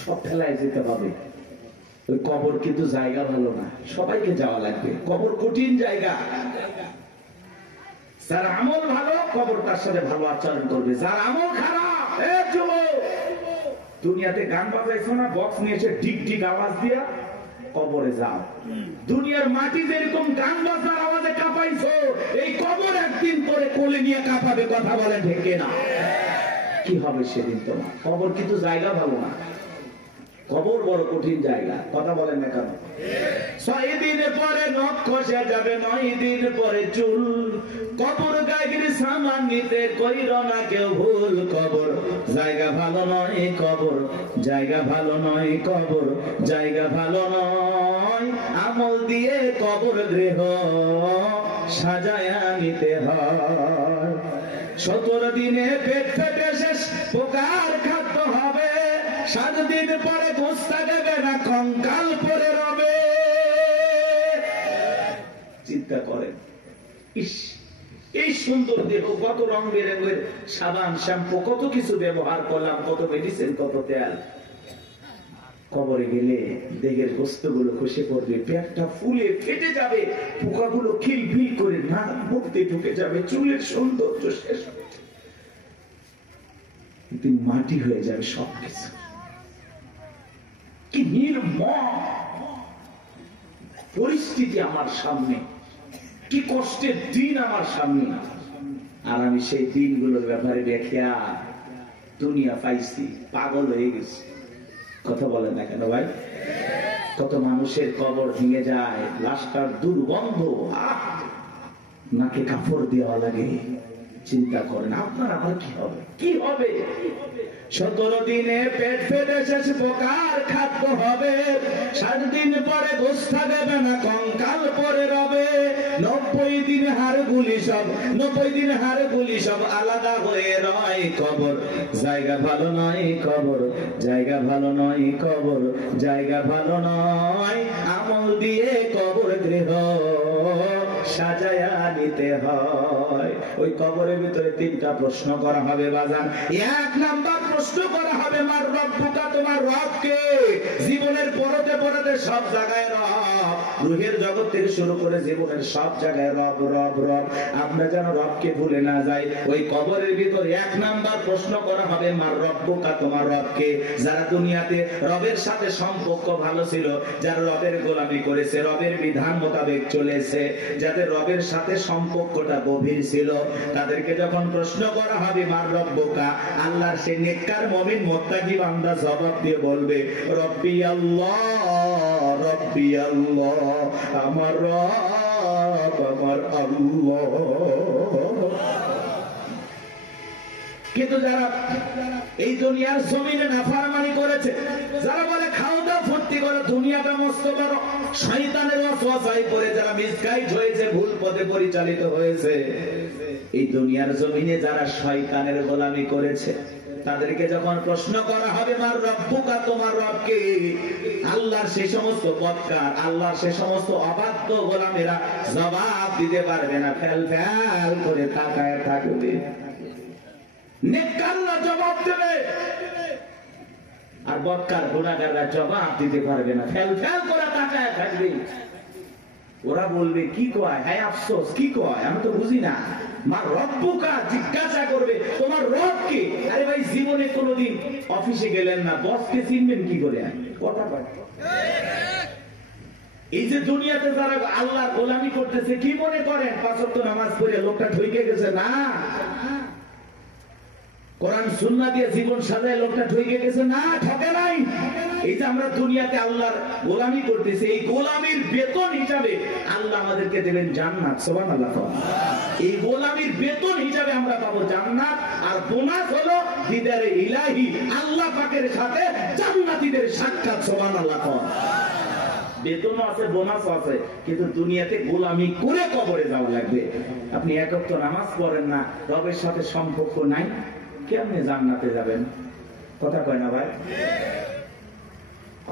সব ফেলায় যেতে হবে। ওই কবর কিন্তু জায়গা ভালো না, সবাইকে যাওয়া লাগবে। কবর কঠিন জায়গা। যার আমল ভালো, কবর তার সাথে ভালো আচরণ করবে। যার আমল খারাপ, দুনিয়াতে গান বাজাইছো না, বক্স নিয়ে এসে ঢিক ঢিক আওয়াজ দিয়া, কবরে যাও। দুনিয়ার মাটি যেরকম গান বাজনার আওয়াজে কাঁপাইছো, এই কবর একদিন পরে কোলে নিয়ে কাঁপাবে। কথা বলে ঢেকে না, কি হবে সেদিন তোমার? কবর কিন্তু জায়গা ভালো না, কবর বড় কঠিন জায়গা। কথা বলেন না কেন? 6 দিন পরে নখ খসে যাবে, 9 দিন পরে চুল। কবর গায়ের সামান নিতে কইর না কেউ ভুল। কবর জায়গা ভালো নয়, কবর জায়গা ভালো নয়, কবর জায়গা ভালো নয়। আমল দিয়ে কবর গৃহ সাজায়া নিতে হয়। 17 দিনে পেট ফেটে শেষ পোকার খাদ্য হবে। 7 দিন পরে গোস্তা দেবে না, কঙ্কাল পরে রবে। চিন্তা করেন, ইস, এই সুন্দর দেহ, কত রং বেরঙের সাবান, শ্যাম্পু, কত কিছু ব্যবহার করলাম, কত মেডিসিন, কত তেল। কবরে গেলে দেহের গোস্তগুলো খসে পড়বে, পেটটা ফুলে ফেটে যাবে, পোকাগুলো খিলফিল করে নাক মুখতে ঢুকে যাবে, চুলের সৌন্দর্য শেষ হবে, মাটি হয়ে যাবে সবকিছু। কি নির্মম পরিস্থিতি আমার সামনে, কি কষ্টের দিন আমার সামনে। আর আমি সেই দিনগুলোর ব্যাপারে দেখিয়া দুনিয়া পাইছি, পাগল হয়ে গেছি। কথা বলেন না কেন ভাই? কত মানুষের কবর ভেঙে যায়, লাশটার দুর্গন্ধ, নাকে কাপড় দেওয়া লাগে। চিন্তা করেন আপনার আমার কি হবে, কি হবে? 17 দিনে পেট ফেটে শেষ পোকার খাদ্য হবে। 7 দিন পরে গোস্তা দেবে না, কঙ্কাল পরে রবে। 90 দিন হাড়গুলি সব, 90 দিন হাড়গুলি সব আলাদা হয়ে রয়। কবর জায়গা ভালো নয়, কবর জায়গা ভালো নয়, কবর জায়গা ভালো নয়। আমল দিয়ে কবর গৃহ সাজায়া নিতে হয়। ওই কবরের ভিতরে 3টা প্রশ্ন করা হবে বাজান। 1 নাম্বার প্রশ্ন করা হবে, মার রব্বুকা, তোমার রব কে? জীবনের পরতে পরতে সব জায়গায় রব, রুহের জগৎ থেকে শুরু করে জীবনের সব জায়গায় রব রব রব। আমরা যেন রবকে ভুলে না যাই। ওই কবরের ভিতরে 1 নাম্বার প্রশ্ন করা হবে, মার রব্বুকা, তোমার রবকে? যারা দুনিয়াতে রবের সাথে সম্পর্ক ভালো ছিল, যারা রবের গোলামি করেছে, রবের বিধান মোতাবেক চলেছে, যাদের রবের সাথে সম্পর্কটা গভীর ছিল, তাদেরকে যখন প্রশ্ন করা হবে মার রব্বুকা, আল্লাহর সেই নেককার মুমিন মুত্তাকি বান্দা জবাব দিয়ে বলবে, রব্বি আল্লাহ, রব্বি আল্লাহ, আমার রব আমার আল্লাহ। কিন্তু যারা এই দুনিয়ার জমিনে নাফরমানি করেছে, যারা বলে খাও দাও ফুর্তি করো, দুনিয়াটা মস্ত বড়, শয়তানের ওয়াসওয়াসায় পড়ে যারা মিসগাইড হয়েছে, ভুল পথে পরিচালিত হয়েছে, এই দুনিয়ার জমিনে যারা শয়তানের গোলামি করেছে, তাদেরকে যখন প্রশ্ন করা হবে মার রব্বুকা, তোমার রবকে, আল্লাহর সেই সমস্ত বদকার, আল্লাহর সেই সমস্ত অবাধ্য গোলামেরা জবাব দিতে পারবে না, ফেল ফেল করে তাকায় থাকবে। নেককাররা জবাব দেবে, আর বদকার গুনাহগাররা জবাব দিতে পারবে না, ফেল ফেল করে তাকায় থাকবে। ওরা বলবে কি কয়, হ্যাঁ আফসোস, কি কয় আমি তো বুঝি না। মা রব্বুকা জিজ্ঞাসা করবে তোমার রব কে? আরে ভাই জীবনে কোনোদিন অফিসে গেলেন না, বসকে চিনবেন কি করে? কথা বলে। এই যে দুনিয়াতে যারা আল্লাহর গোলামি করতেছে, কি মনে করেন 5 ওয়াক্ত নামাজ পড়ে লোকটা ঠকে গেছে? না, কোরআন সুন্নাহ দিয়ে জীবন সাজায় লোকটা ঠকে গেছে? না, ঠকে নাই। এই যে আমরা দুনিয়াতে আল্লাহর গোলামি করতেছি, এই গোলামির বেতন হিসাবে আল্লাহ আমাদেরকে দেবেন জান্নাত। সুবহানাল্লাহ। এই গোলামির বেতন হিসাবে আমরা পাবো জান্নাত, আর বোনাস হলো দিদারে ইলাহি, আল্লাহ পাকের সাথে জান্নাতীদের সাক্ষাৎ। সুবহানাল্লাহ। বেতনও আছে, বোনাসও আছে, কিন্তু দুনিয়াতে গোলামি করে কবরে যাওয়া লাগবে। আপনি এক ওয়াক্ত নামাজ পড়েন না, রবের সাথে সম্পর্ক নাই, কেমনে জান্নাতে যাবেন? কথা কয় না ভাই?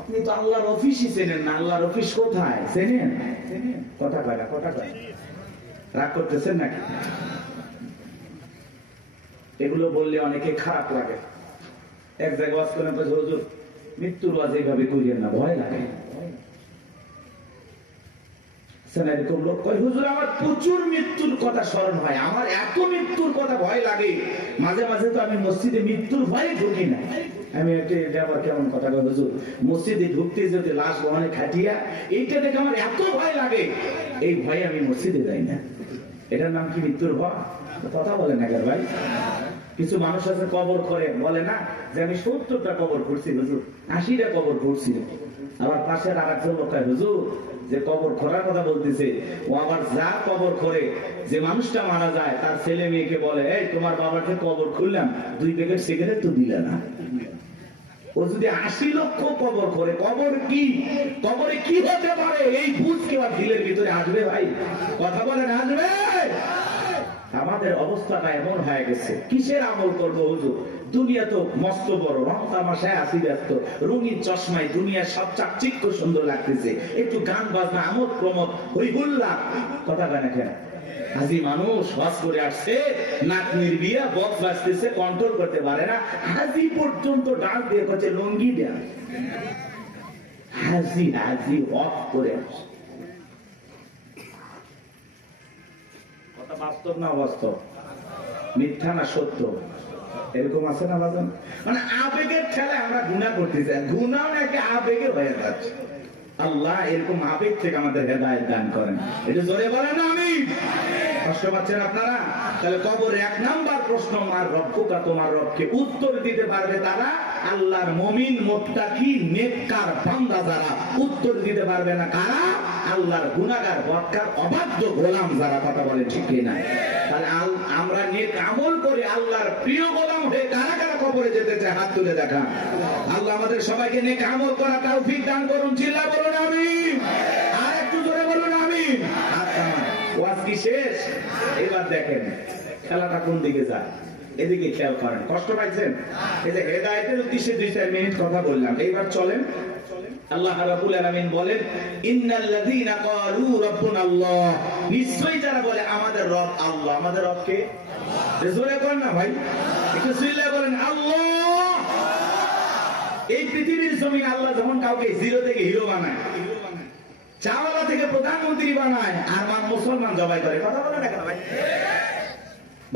আপনি তো আল্লাহর অফিসই চেনেন না। আল্লাহর অফিস কোথায় চেনেন? কথা কয় না, কথা কয়। রাগ করতেছেন নাকি? এগুলো বললে অনেকে খারাপ লাগে। এক জায়গায় ওয়াজ করেন, হুজুর মৃত্যুর ওয়াজ এইভাবে করিয়েন না, ভয় লাগে। এরকম লোক কয়, হুজুর আমার প্রচুর মৃত্যুর কথা স্মরণ হয়, আমার এত মৃত্যুর কথা ভয় লাগে, মাঝে মাঝে তো আমি মসজিদে মৃত্যুর ভয়ে ঢুকি না। আমি একটা আবার কেমন কথা কয়, হুজুর মসজিদে ঢুকতে যেতে লাশ বহনে খাটিয়া, এইটা দেখে আমার এত ভয় লাগে, এই ভয়ে আমি মসজিদে যাই না। এটার নাম কি মৃত্যুর ভয়? কথা বলে না কেন ভাই? কিছু মানুষ আছে কবর করে, বলে না যে আমি 70টা কবর করছি হুজুর, 80টা কবর করছি। আবার পাশের আর একজন লোক কয়, হুজুর যে কবর খোঁড়ার কথা বলতেছে, ও আবার যা কবর করে, যে মানুষটা মারা যায় তার ছেলে মেয়েকে বলে, এই তোমার বাবাকে কবর খুললাম, 2 প্যাকেট সিগারেট তো দিলে না। ও যদি 80 লক্ষ কবর করে, কবর কি, কবরে কি হতে পারে এই বুঝ কেউ দিলের ভিতরে আসবে ভাই? কথা বলেন, আসবে? আমাদের অবস্থাটা এমন হয়ে গেছে, কিসের আমল করবো হুজুর? দুনিয়া তো মস্ত বড়, রং তামাশায় আসি ব্যস্ত, রঙিন চশমায় দুনিয়ার সব চাকচিক্য সুন্দর লাগতেছে, একটু গান বাজনা, আমোদ প্রমোদ, হই হুল্লা। কথা বলে না কেন? হাজি মানুষ ওয়াজ করে আসছে, নাতনির বিয়া, বক্স বাজতেছে, কন্ট্রোল করতে পারে না, হাজি পর্যন্ত ডাক দিয়ে করছে লঙ্গি দেয়া। হাজি হাজি অফ করে আসছে। কথা বাস্তব না অবাস্তব? মিথ্যা না সত্য? এরকম আছে না বাজান? মানে আবেগের ঠেলায় আমরা গুনাহ করতে যাই, গুনাহ নাকি আবেগে হয়ে যাচ্ছে। আল্লাহ এরকম আবেগ থেকে আমাদের হেদায়েত দান করেন। এটা জোরে বলেন আমিন। কষ্ট পাচ্ছেন আপনারা? তাহলে কবরে 1 নাম্বার প্রশ্ন, মার রব্বুকা, তোমার রবকে উত্তর দিতে পারবে তারা, আল্লাহর মুমিন, মুত্তাকি, নেককার বান্দা যারা। উত্তর দিতে পারবে না কারা? আল্লাহর গুনাহগার, বদকার, অবাধ্য গোলাম যারা। কথা বলে ঠিক কিনা? তাহলে আমরা নেক আমল করে আল্লাহর প্রিয় গোলাম হয়ে কারা কারা কবরে যেতে চায়? হাত তুলে দেখা। আল্লাহ আমাদের সবাইকে নেক আমল করা তৌফিক দান করুন। চিল্লা বলুন আমিন। আর একটু জোরে বলুন আমিন। ওয়াজ কি শেষ? এবার দেখেন খেলাটা কোন দিকে যায়, এদিকে খেয়াল করেন। কষ্ট পাইছেন? এই যে হেদায়েতের উদ্দেশ্যে 2-4 মিনিট কথা বললাম, এইবার চলেন। আল্লাহ রাব্বুল আলামিন বলেন, ইন্নাল্লাযীনা ক্বালু রাব্বুনাল্লাহ, নিশ্চয়ই যারা বলে আমাদের রব আল্লাহ। আমাদের রব কে? জোরে করেন না ভাই, একটু চিল্লায়ে বলেন আল্লাহ। এই পৃথিবীর জমিন আল্লাহ যখন কাউকে জিরো থেকে হিরো বানায়, চাওয়ালা থেকে প্রধানমন্ত্রী বানায়, আর মুসলমান জবাই করে। কথা বলে না কেন ভাই?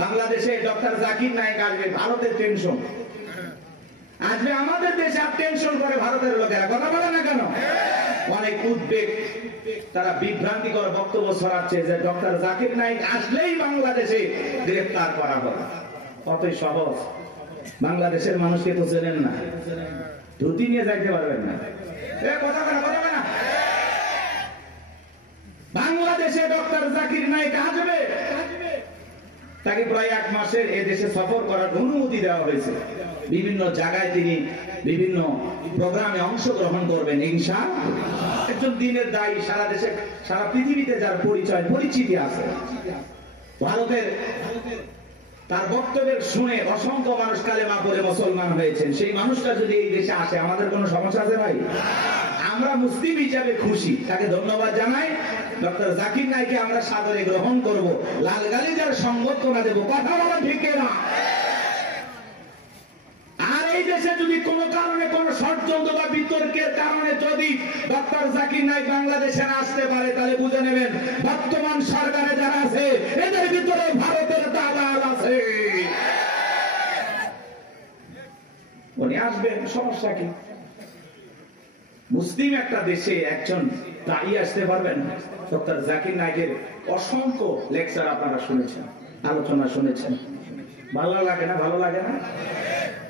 বাংলাদেশে ডক্টর জাকির নায়েক আসবে, ভারতের টেনশন আসবে, আমাদের দেশে আর টেনশন করে ভারতের লোকেরা। কথা বলে না কেন? অনেক উদ্বেগ, তারা বিভ্রান্তিকর বক্তব্য ছড়াচ্ছে যে ডক্টর জাকির নায়েক আসলেই বাংলাদেশে গ্রেফতার করা হবে। কতই সহজ। বাংলাদেশের মানুষকে তো চেনেন না, ধুতি নিয়ে যাইতে পারবেন না। কথা বলে, কথা বলে না। বাংলাদেশে ডক্টর জাকির নায়েক আসবে, তাকে প্রায় 1 মাসের এদেশে সফর করার অনুমতি দেওয়া হয়েছে। বিভিন্ন জায়গায় তিনি বিভিন্ন প্রোগ্রামে অংশগ্রহণ করবেন ইনশাআল্লাহ। একজন দিনের দায়ী, সারা দেশে সারা পৃথিবীতে যার পরিচয় পরিচিতি আছে। ভারতের তার বক্তব্যের শুনে অসংখ্য মানুষ কালেমা পড়ে মুসলমান হয়েছেন। সেই মানুষটা যদি এই দেশে আসে, আমাদের কোনো সমস্যা আছে ভাই? আমরা মুসলিম হিসাবে খুশি, তাকে ধন্যবাদ জানাই। ডক্টর জাকির নায়েককে আমরা সাদরে গ্রহণ করব, লাল গালিচার সংবর্ধনা দেব। কথা বলা ঠিক না? আর এই দেশে যদি কোনো কারণে কোনো ষড়যন্ত্র বা বিতর্কের কারণে যদি ডক্টর জাকির নায়েক বাংলাদেশে না আসতে পারে, তাহলে বুঝে নেবেন বর্তমান সরকারে যারা আছে এদের ভিতরে ভারতের দালাল আছে। উনি আসবেন, সমস্যা কি? মুসলিম একটা দেশে একজন দাঁড়িয়ে আসতে পারবেন? ডক্টর জাকির নায়েকের অসংখ্য লেকচার আপনারা শুনেছেন, আলোচনা শুনেছেন। ভালো লাগে না? ভালো লাগে না?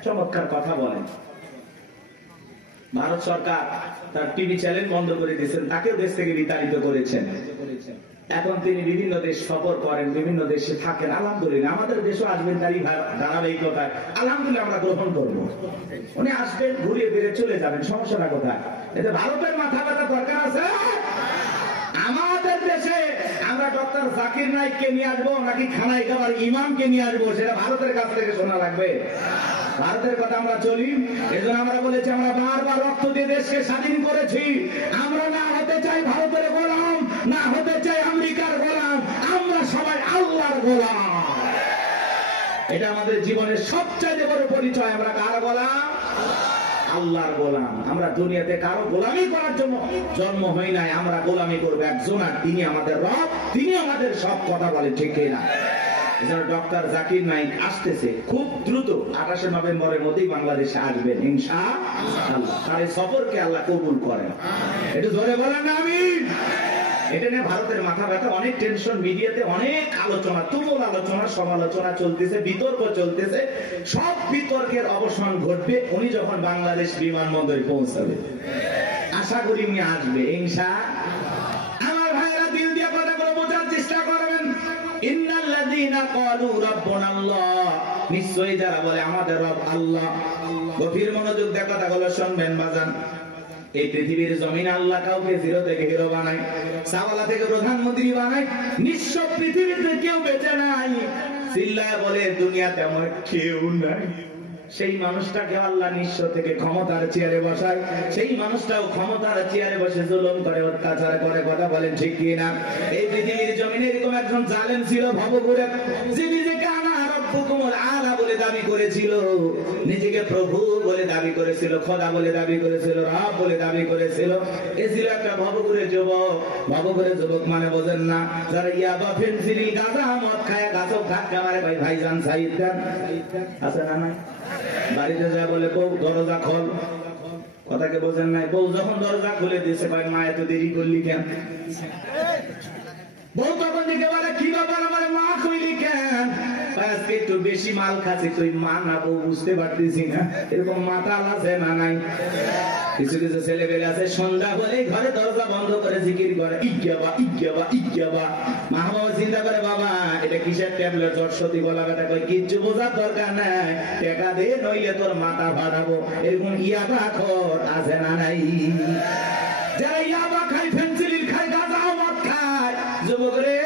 চমৎকার কথা বলেন। ভারত সরকার তার টিভি চ্যানেল বন্ধ করে দিয়েছেন, তাকেও দেশ থেকে বিতাড়িত করেছেন। এখন তিনি বিভিন্ন দেশ সফর করেন, বিভিন্ন দেশে থাকেন। আলহামদুলিল্লাহ, আমাদের দেশও আসবেন তারই ধারাবাহিকতায় আলহামদুলিল্লাহ আমরা গ্রহণ করবো। উনি আসবেন, ঘুরিয়ে ফিরে চলে যাবেন, সমস্যাটা কোথায়? এতে ভারতের মাথা ব্যথা দরকার আছে? আমাদের দেশে আমরা ডক্টর জাকির নায়েককে নিয়ে আসবো নাকি খানায় খাবার ইমামকে নিয়ে আসবো, সেটা ভারতের কাছ থেকে শোনা লাগবে। ভারতের কথা আমরা চলি, এজন্য আমরা বলেছি আমরা বারবার রক্ত দিয়ে দেশকে স্বাধীন করেছি। আমরা না হতে চাই ভারতের গোলাম, না হতে চাই আমেরিকার গোলাম, আমরা সবাই আল্লাহর গোলাম। এটা আমাদের জীবনের সবচেয়ে বড় পরিচয়। আমরা কার গোলাম? আল্লাহর গোলাম। আমরা দুনিয়াতে কারো গোলামি করার জন্য জন্ম হই নাই, আমরা গোলামি করবো একজন, আর তিনি আমাদের রব, তিনি আমাদের সব। কথা বলে ঠিক না? ডক্টর জাকির নায়েক আসতেছে খুব দ্রুত, 28 নভেম্বরের মধ্যেই বাংলাদেশে আসবেন ইনশাআল্লাহ। তার সফরকে আল্লাহ কবুল করেন। একটু জোরে বলেন আমিন। এটা নিয়ে ভারতের মাথা ব্যথা, অনেক টেনশন, মিডিয়াতে অনেক আলোচনা, তুমুল আলোচনা, সমালোচনা চলতেছে, বিতর্ক চলতেছে। সব বিতর্কের অবসান ঘটবে উনি যখন বাংলাদেশ বিমানবন্দরে পৌঁছাবে। আশা করি উনি আসবে ইনশাআল্লাহ। আমার ভাইরা দিল দিয়ে কথাগুলো বোঝার চেষ্টা করবেন। ইন্নাল্লাযীনা ক্বালু রাব্বুনাল্লাহ, নিশ্চয়ই যারা বলে আমাদের রব আল্লাহ। গভীর মনোযোগ দিয়ে কথাগুলো শুনবেন বাজান। এই পৃথিবীর জমিনে আল্লাহ কাউকে জিরো থেকে হিরো বানায়, সাওয়ালা থেকে প্রধানমন্ত্রী বানায়। নিঃস্ব পৃথিবীতে কেউ বেঁচে নাই। চিল্লায় বলে দুনিয়াতে আমার কেউ নাই। সেই মানুষটাকে আল্লাহ নিঃস্ব থেকে ক্ষমতার চেয়ারে বসায়, সেই মানুষটাও ক্ষমতার চেয়ারে বসে জুলুম করে, অত্যাচার করে। কথা বলেন ঠিক কি না? এই পৃথিবীর জমিনে এরকম একজন জালেম ছিল ভবঘুরে, যে নিজেকে আনা রব্বুকুমুল আলা বলে দাবি করেছিল, নিজেকে প্রভু বলে দাবি করেছিল, খোদা বলে দাবি করেছিল, রব বলে দাবি করেছিল। এ ছিল একটা ভবঘুরে যুবক। ভবঘুরে যুবক মানে বোঝেন না? যারা ইয়াবা, ফেনসিডিল, গাঁজা, মদ খায়, গাছক ধাক্কা মারে। ভাই ভাইজান সাইদ দেন আছে না? নাই। বাড়িতে যা বলে বউ দরজা খোল, কথাকে বোঝেন নাই? বউ যখন দরজা খুলে দিয়েছে, ভাই মা এত দেরি করলি কেন? বউ তখন দিকে বলে কি ব্যাপার, আমার মা কইলি কেন? আজকে একটু বেশি মাল খাচ্ছি। তুই মা না বউ বুঝতে পারতেছি না। এরকম মাতাল আছে না নাই? কিছু কিছু ছেলে পেলে আছে সন্ধ্যা বলে ঘরে দরজা বন্ধ করে জিকির করে, ইজ্ঞাবা ইজ্ঞাবা ইজ্ঞাবা। মা বাবা চিন্তা করে, বাবা এটা কিসের ট্যাবলেট? জড়সতি বলা কথা কই, কিচ্ছু বোঝার দরকার নাই, টাকা দে নইলে তোর মাথা ফাটাবো। এরকম ইয়াবা খোর আছে না নাই? যারা ইয়াবা খায়, ফেনসিডিল খায়, গাঁজা মদ খায়, যুবক রে,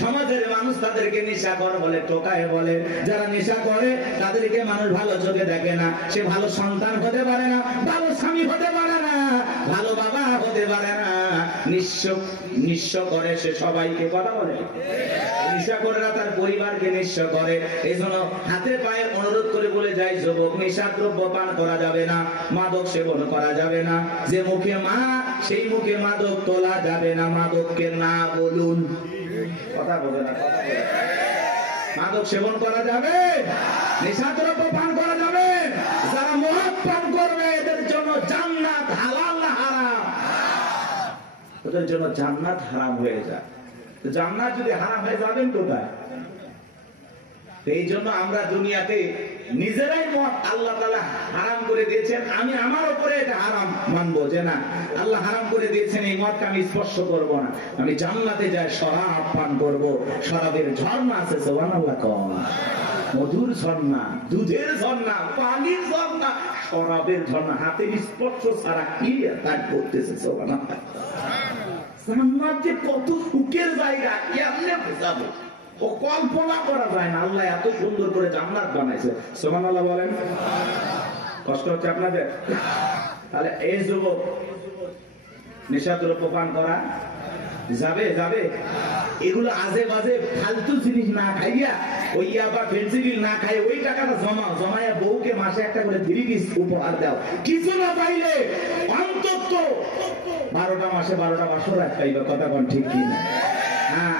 সমাজের মানুষ তাদেরকে নেশাখোর বলে, টোকায় বলে। যারা নেশা করে তাদেরকে মানুষ ভালো চোখে দেখে না। সে ভালো সন্তান হতে পারে না, ভালো স্বামী হতে পারে না, ভালো বাবা হতে পারে না। নিঃস্ব করে সে সবাইকে। কথা বলে নেশাখোররা তার পরিবারকে নিঃস্ব করে। এই জন্য হাতে পায়ে অনুরোধ করে বলে যায়, যুবক নেশাদ্রব্য পান করা যাবে না, মাদক সেবন করা যাবে না। যে মুখে মা, সেই মুখে মাদক তোলা যাবে না। মাদককে না বলুন। কথা বলে না? মাদক সেবন করা যাবে, নেশাদ্রব্য পান করা যাবে। যারা মদ পান করবে এদের জন্য জান্নাত হালাল না হারাম? ওদের জন্য জান্নাত হারাম হয়ে যায়। জান্নাত যদি হারাম হয়ে যাবেন কোথায়? এই জন্য আমরা দুনিয়াতে নিজেরাই মদ আল্লাহ তাআলা হারাম করে দিয়েছেন। আমি আমার উপরে এটা হারাম মানবো যে না, আল্লাহ হারাম করে দিয়েছেন, এই মদকে আমি স্পর্শ করব না। আমি জান্নাতে যাই শরাব পান করব। শরাবের ঝর্ণা আছে, সুবহানাল্লাহ কম, মধুর ঝর্ণা, দুধের ঝর্ণা, পানির ঝর্ণা, শরাবের ঝর্ণা। হাতের স্পর্শ ছাড়া কি তার করতেছে? সুবহানাল্লাহ। জান্নাত যে কত সুখের জায়গা, কেমনে বোঝাবো? ও কল্পনা করা যায় না। আল্লাহ এত সুন্দর করে জান্নাত বানাইছে। সুবহানাল্লাহ বলেন। কষ্ট হচ্ছে আপনাদের? তাহলে এই যুবক নেশাদ্রব্য পান করা যাবে? যাবে? এগুলো আজে বাজে ফালতু জিনিস না খাইয়া, ওই ইয়াবা ফেনসিডিল না খাই, ওই টাকাটা জমায়া বউকে মাসে একটা করে 3 পিস উপহার দাও। কিছু না পাইলে অন্তত 12টা মাসে 12টা বাসর রাখাইবা। কথা কোন ঠিক কি না?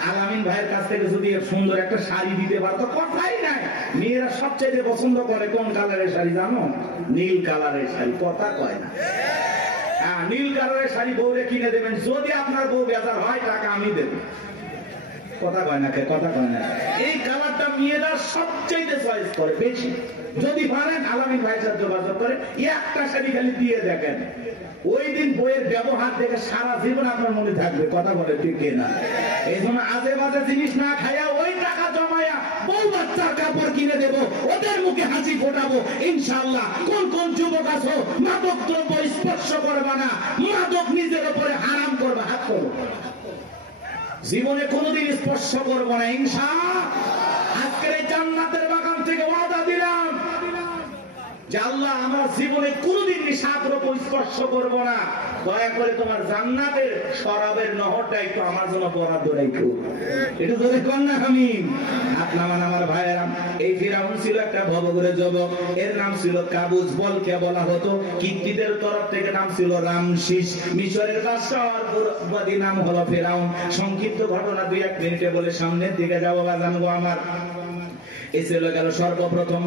আলামিন ভাইয়ের কাছ থেকে যদি সুন্দর একটা শাড়ি দিতে পারতো, কথাই নাই। মেয়েরা সবচেয়ে পছন্দ করে কোন কালারের শাড়ি জানো? নীল কালারের শাড়ি। কথা কয় না? হ্যাঁ, নীল কালারের শাড়ি বউরে কিনে দেবেন। যদি আপনার বউ বেজার হয় টাকা আমি দেব। কথা কয় না? কথা কয় না? এই কালারটা মেয়েরা সবচেয়ে চয়েস করে বেশি। যদি পারেন আলামিন ভাইয়ের সাথে যোগাযোগ করে একটা শাড়ি খালি দিয়ে দেখেন, ওই দিন বইয়ের ব্যবহার দেখে সারা জীবন আপনার মনে থাকবে। কথা বলে ঠিক কিনা? এই জন্য আজে বাজে জিনিস না খাইয়া ওই টাকা জমায়া বউ বাচ্চার কাপড় কিনে দেব, ওদের মুখে হাসি ফোটাবো ইনশাআল্লাহ। কোন কোন যুবক আছো মাদক দ্রব্য স্পর্শ করবা না, মাদক নিজের উপরে হারাম করবা, হাত করো, জীবনে কোনোদিন স্পর্শ করবো না ইনশাআল্লাহ। আজকের এই জান্নাতের বাগান থেকে ওয়াদা দিলাম যে আল্লাহ আমরা জীবনে কোনোদিন নিশাদ্রব্য স্পর্শ করব না। দয়া করে তোমার জান্নাতের শরাবের নহরটা একটু আমার জন্য বরাদ্দ রাখো। একটু জোরে কর না আমিন। হাত নামান আমার ভাইয়েরা। এই ফিরাউন ছিল একটা ভবঘুরে যুবক, এর নাম ছিল কাবুজ। বলকে বলা হতো, কিত্তিদের তরফ থেকে নাম ছিল রামশিস। মিশরের বাদশাহর পুরোবাদী নাম হলো ফিরাউন। সংক্ষিপ্ত ঘটনা 2-1 মিনিটে বলে সামনের দিকে যাবো বাজান গো আমার। এসে গেল সর্বপ্রথম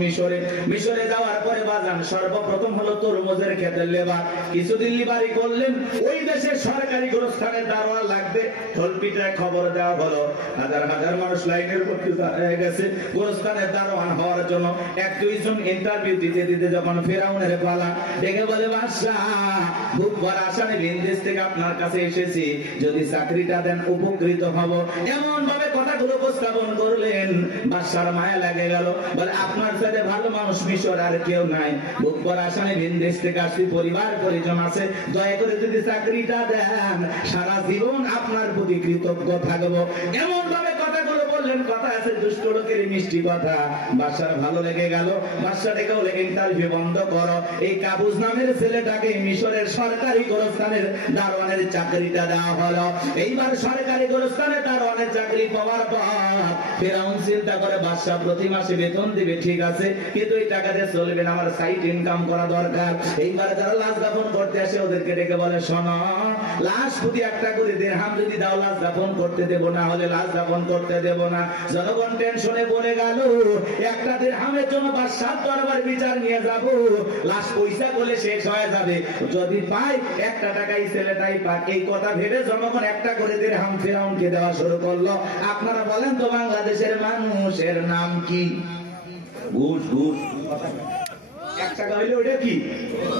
মিশরে যাওয়ার পরে বাজান সর্বপ্রথম হলো তরমুজের ক্ষেতের লেবার। কিছুদিন লিবারি করলেন। ওই দেশের সরকারি গোরস্থানের দারোয়ান লাগবে। ঢোলপিটায় খবর দেওয়া হলো, হাজার হাজার মানুষ লাইনের করতে হয়ে গেছে গোরস্থানের দারোয়ান হওয়ার জন্য। 1-2 জন ইন্টারভিউ দিতে দিতে যখন ফেরাউনের পালা, ডেকে বলে বাদশাহ খুব বড় আসামে বিদেশ থেকে আপনার কাছে এসেছি, যদি চাকরিটা দেন উপকৃত হব। এমন ভাবে কথাগুলো উপস্থাপন করলেন, বাদশার মায়া লাগে গেল। বলে আপনার সাথে ভালো মানুষ মিশর আর কেউ নাই, বুক করা আসামে বিদেশ থেকে আসছি, পরিবার পরিজন আছে, দয়া করে যদি চাকরিটা দেন সারা জীবন আপনার প্রতি কৃতজ্ঞ থাকবো। এমন ভাবে কথাগুলো বললেন, কথা আছে দুষ্ট লোকের মিষ্টি কথা। বাদশার ভালো লেগে গেল। বাদশা ডেকে বলে ইন্টারভিউ বন্ধ করো, এই কাবুজ নামের ছেলেটাকে মিশরের সরকারি গোরস্থানের দারোয়ানের চাকরিটা দেওয়া হলো। এইবার সরকারি গোরস্থানের দারোয়ানের চাকরি পাওয়ার পর ফেরাউন চিন্তা করে বাদশা প্রতি মাসে বেতন দিবে, ঠিক আছে, কিন্তু এই টাকা দিয়ে চলবে না, আমার সাইড ইনকাম করা দরকার। এইবার যারা লাশ দাফন করতে আসে ওদেরকে ডেকে বলে, শোনো, লাশ প্রতি একটা করে দিরহাম যদি দাও লাশ দাফন করতে দেব, না হলে লাশ দাফন করতে দেব না। জনগণ টেনশনে বলে গেল, একটা দিরহামের জন্য বাদশার দরবার বিচার নিয়ে যাব, লাশ পয়সা বলে শেষ হয়ে যাবে, যদি পাই 1 টাকাই ছেলেটাই পাক। এই কথা ভেবে জনগণ একটা করে দিরহাম ফেরাউনকে দেওয়া শুরু করলো। আপনারা বলেন তো বাংলাদেশের মানুষের নাম কি? ঘুষ। ঘুষ 1 টাকা হইলে ওটা কি?